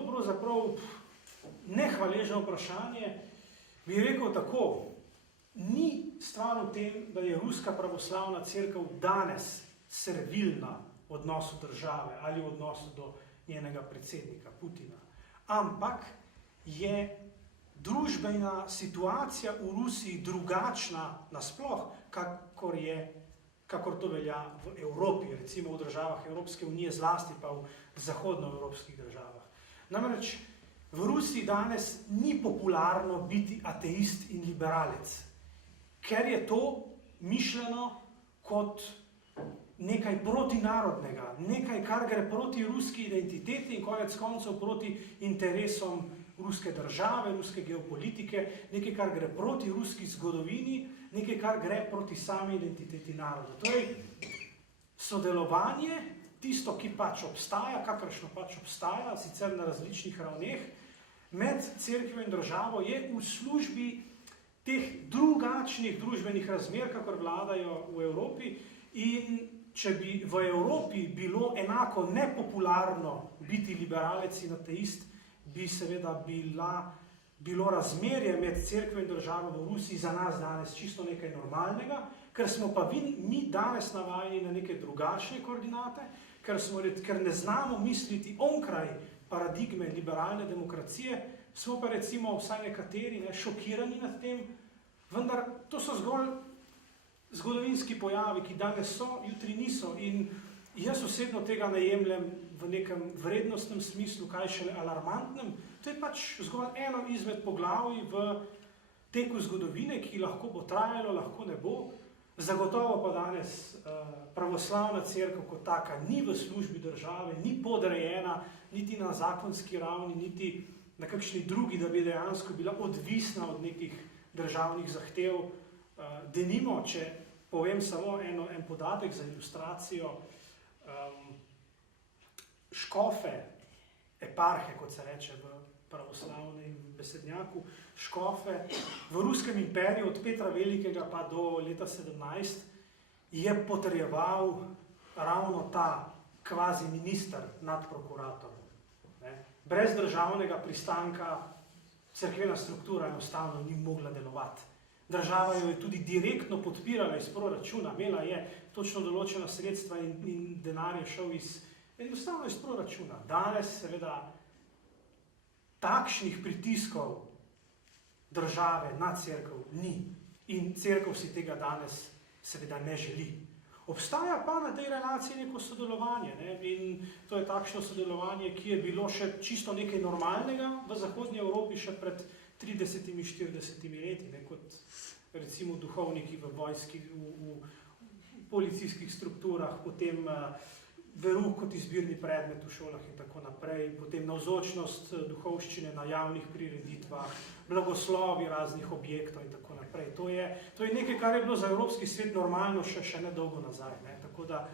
pravzaprav nehvaležno vprašanje, bi rekel tako, ni stvar v tem, da je Ruska pravoslavna cerkev danes servilna v odnosu države ali v odnosu do njenega predsednika Putina. Ampak je družbena situacija v Rusiji drugačna nasploh, kakor to velja v Evropi, recimo v državah Evropske unije, zlasti pa v zahodnoevropskih državah. Namreč v Rusiji danes ni popularno biti ateist in liberalec, ker je to mišljeno kot nekaj protinarodnega, nekaj, kar gre proti ruski identiteti in konec koncev proti interesom ruske države, ruske geopolitike, nekaj, kar gre proti ruski zgodovini, nekaj, kar gre proti sami identiteti naroda. Torej, sodelovanje, tisto, ki pač obstaja, kakršno pač obstaja, sicer na različnih ravneh, med cerkvijo in državo je v službi teh drugačnih družbenih razmer, kakor vladajo v Evropi, in če bi v Evropi bilo enako nepopularno biti liberalec in ateist, bi seveda bilo razmerje med cerkvijo in državo v Rusiji za nas danes čisto nekaj normalnega, ker smo pa mi danes navajeni na neke drugačne koordinate, ker ne znamo misliti onkraj paradigme liberalne demokracije, smo pa recimo vsaj nekateri šokirani nad tem, vendar to so zgolj zgodovinski pojavi, ki danes so, jutri niso in jaz osebno tega ne jemljem v nekem vrednostnem smislu, kaj šele alarmantnem. To je pač zgolj eno izmed poglavij v teku zgodovine, ki lahko bo trajalo, lahko ne bo. Zagotovo pa danes pravoslavna cerkev kot taka ni v službi države, ni podrejena niti na zakonski ravni, niti na kakšni drugi, da bi dejansko bila odvisna od nekih državnih zahtev. Denimo, če povem samo en podatek za ilustracijo, škofe, eparhe, kot se reče v pravoslavnem besednjaku, škofe v Ruskem imperiju od Petra Velikega pa do leta 17 je potrjeval ravno ta kvazi minister nad prokuratorjem. Brez državnega pristanka cerkvena struktura enostavno ni mogla delovati. Država jo je tudi direktno podpirala iz proračuna, imela je točno določena sredstva in denar je šel enostavno iz proračuna. Danes seveda takšnih pritiskov države na cerkev ni in cerkev si tega danes seveda ne želi. Obstaja pa na tej relaciji neko sodelovanje, in to je takšno sodelovanje, ki je bilo še čisto nekaj normalnega v zahodnji Evropi še pred 30-40 leti, kot recimo duhovniki v vojski, v policijskih strukturah, potem verouk kot izbirni predmet v šolah in tako naprej, potem navzočnost duhovščine na javnih prireditvah, blagoslovi raznih objektov in tako naprej. To je nekaj, kar je bilo za evropski svet normalno še nedolgo nazaj. Tako da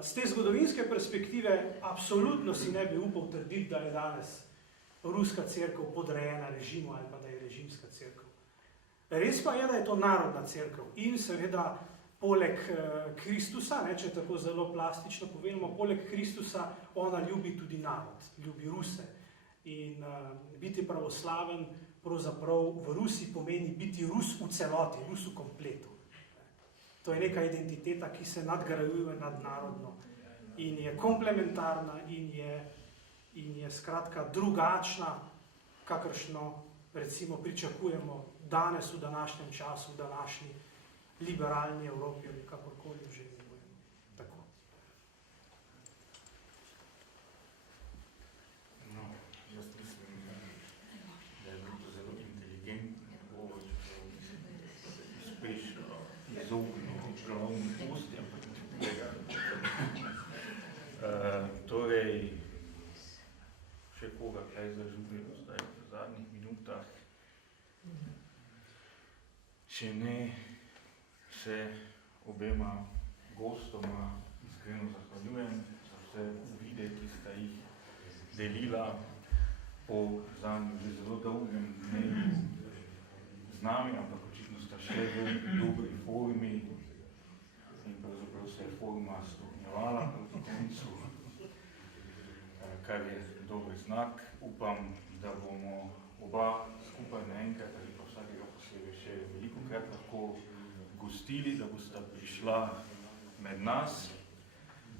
z te zgodovinske perspektive absolutno si ne bi upal trditi, da je danes ruska cerkev podrejena režimu ali pa da je režimska cerkev. Res pa je, da je to narodna cerkev in seveda poleg Kristusa, če tako zelo plastično povedamo, poleg Kristusa ona ljubi tudi narod, ljubi Ruse. In biti pravoslaven pravzaprav v Rusiji pomeni biti Rus v celoti, Rus v kompletu. To je neka identiteta, ki se nadgrajuje nadnarodno in je komplementarna in je skratka drugačna, kakršno recimo pričakujemo danes v današnjem času, v današnji liberalni Evropi ali kakorkoli že imenujemo. Tako. No, jaz mislim, da je bilo to zelo inteligentno govor, če se uspeš izogniti glavni ust, ampak tega. Torej, še koga kaj zaživljeno zdaj v zadnjih minutah. Če ne, se obema gostoma iskreno zahvaljujem za vse uvide, ki sta jih delila po zadnjem že zelo dolgem dnevu z nami, ampak očitno sta še v dobri formi in pravzaprav se je forma stopnjevala proti koncu, kar je dober znak. Upam, da bomo oba skupaj naenkrat ali pa vsakega posebej še velikokrat lahko gostili, da bosta prišla med nas.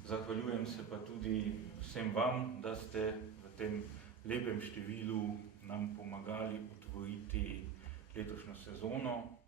Zahvaljujem se pa tudi vsem vam, da ste v tem lepem številu nam pomagali otvoriti letošnjo sezono.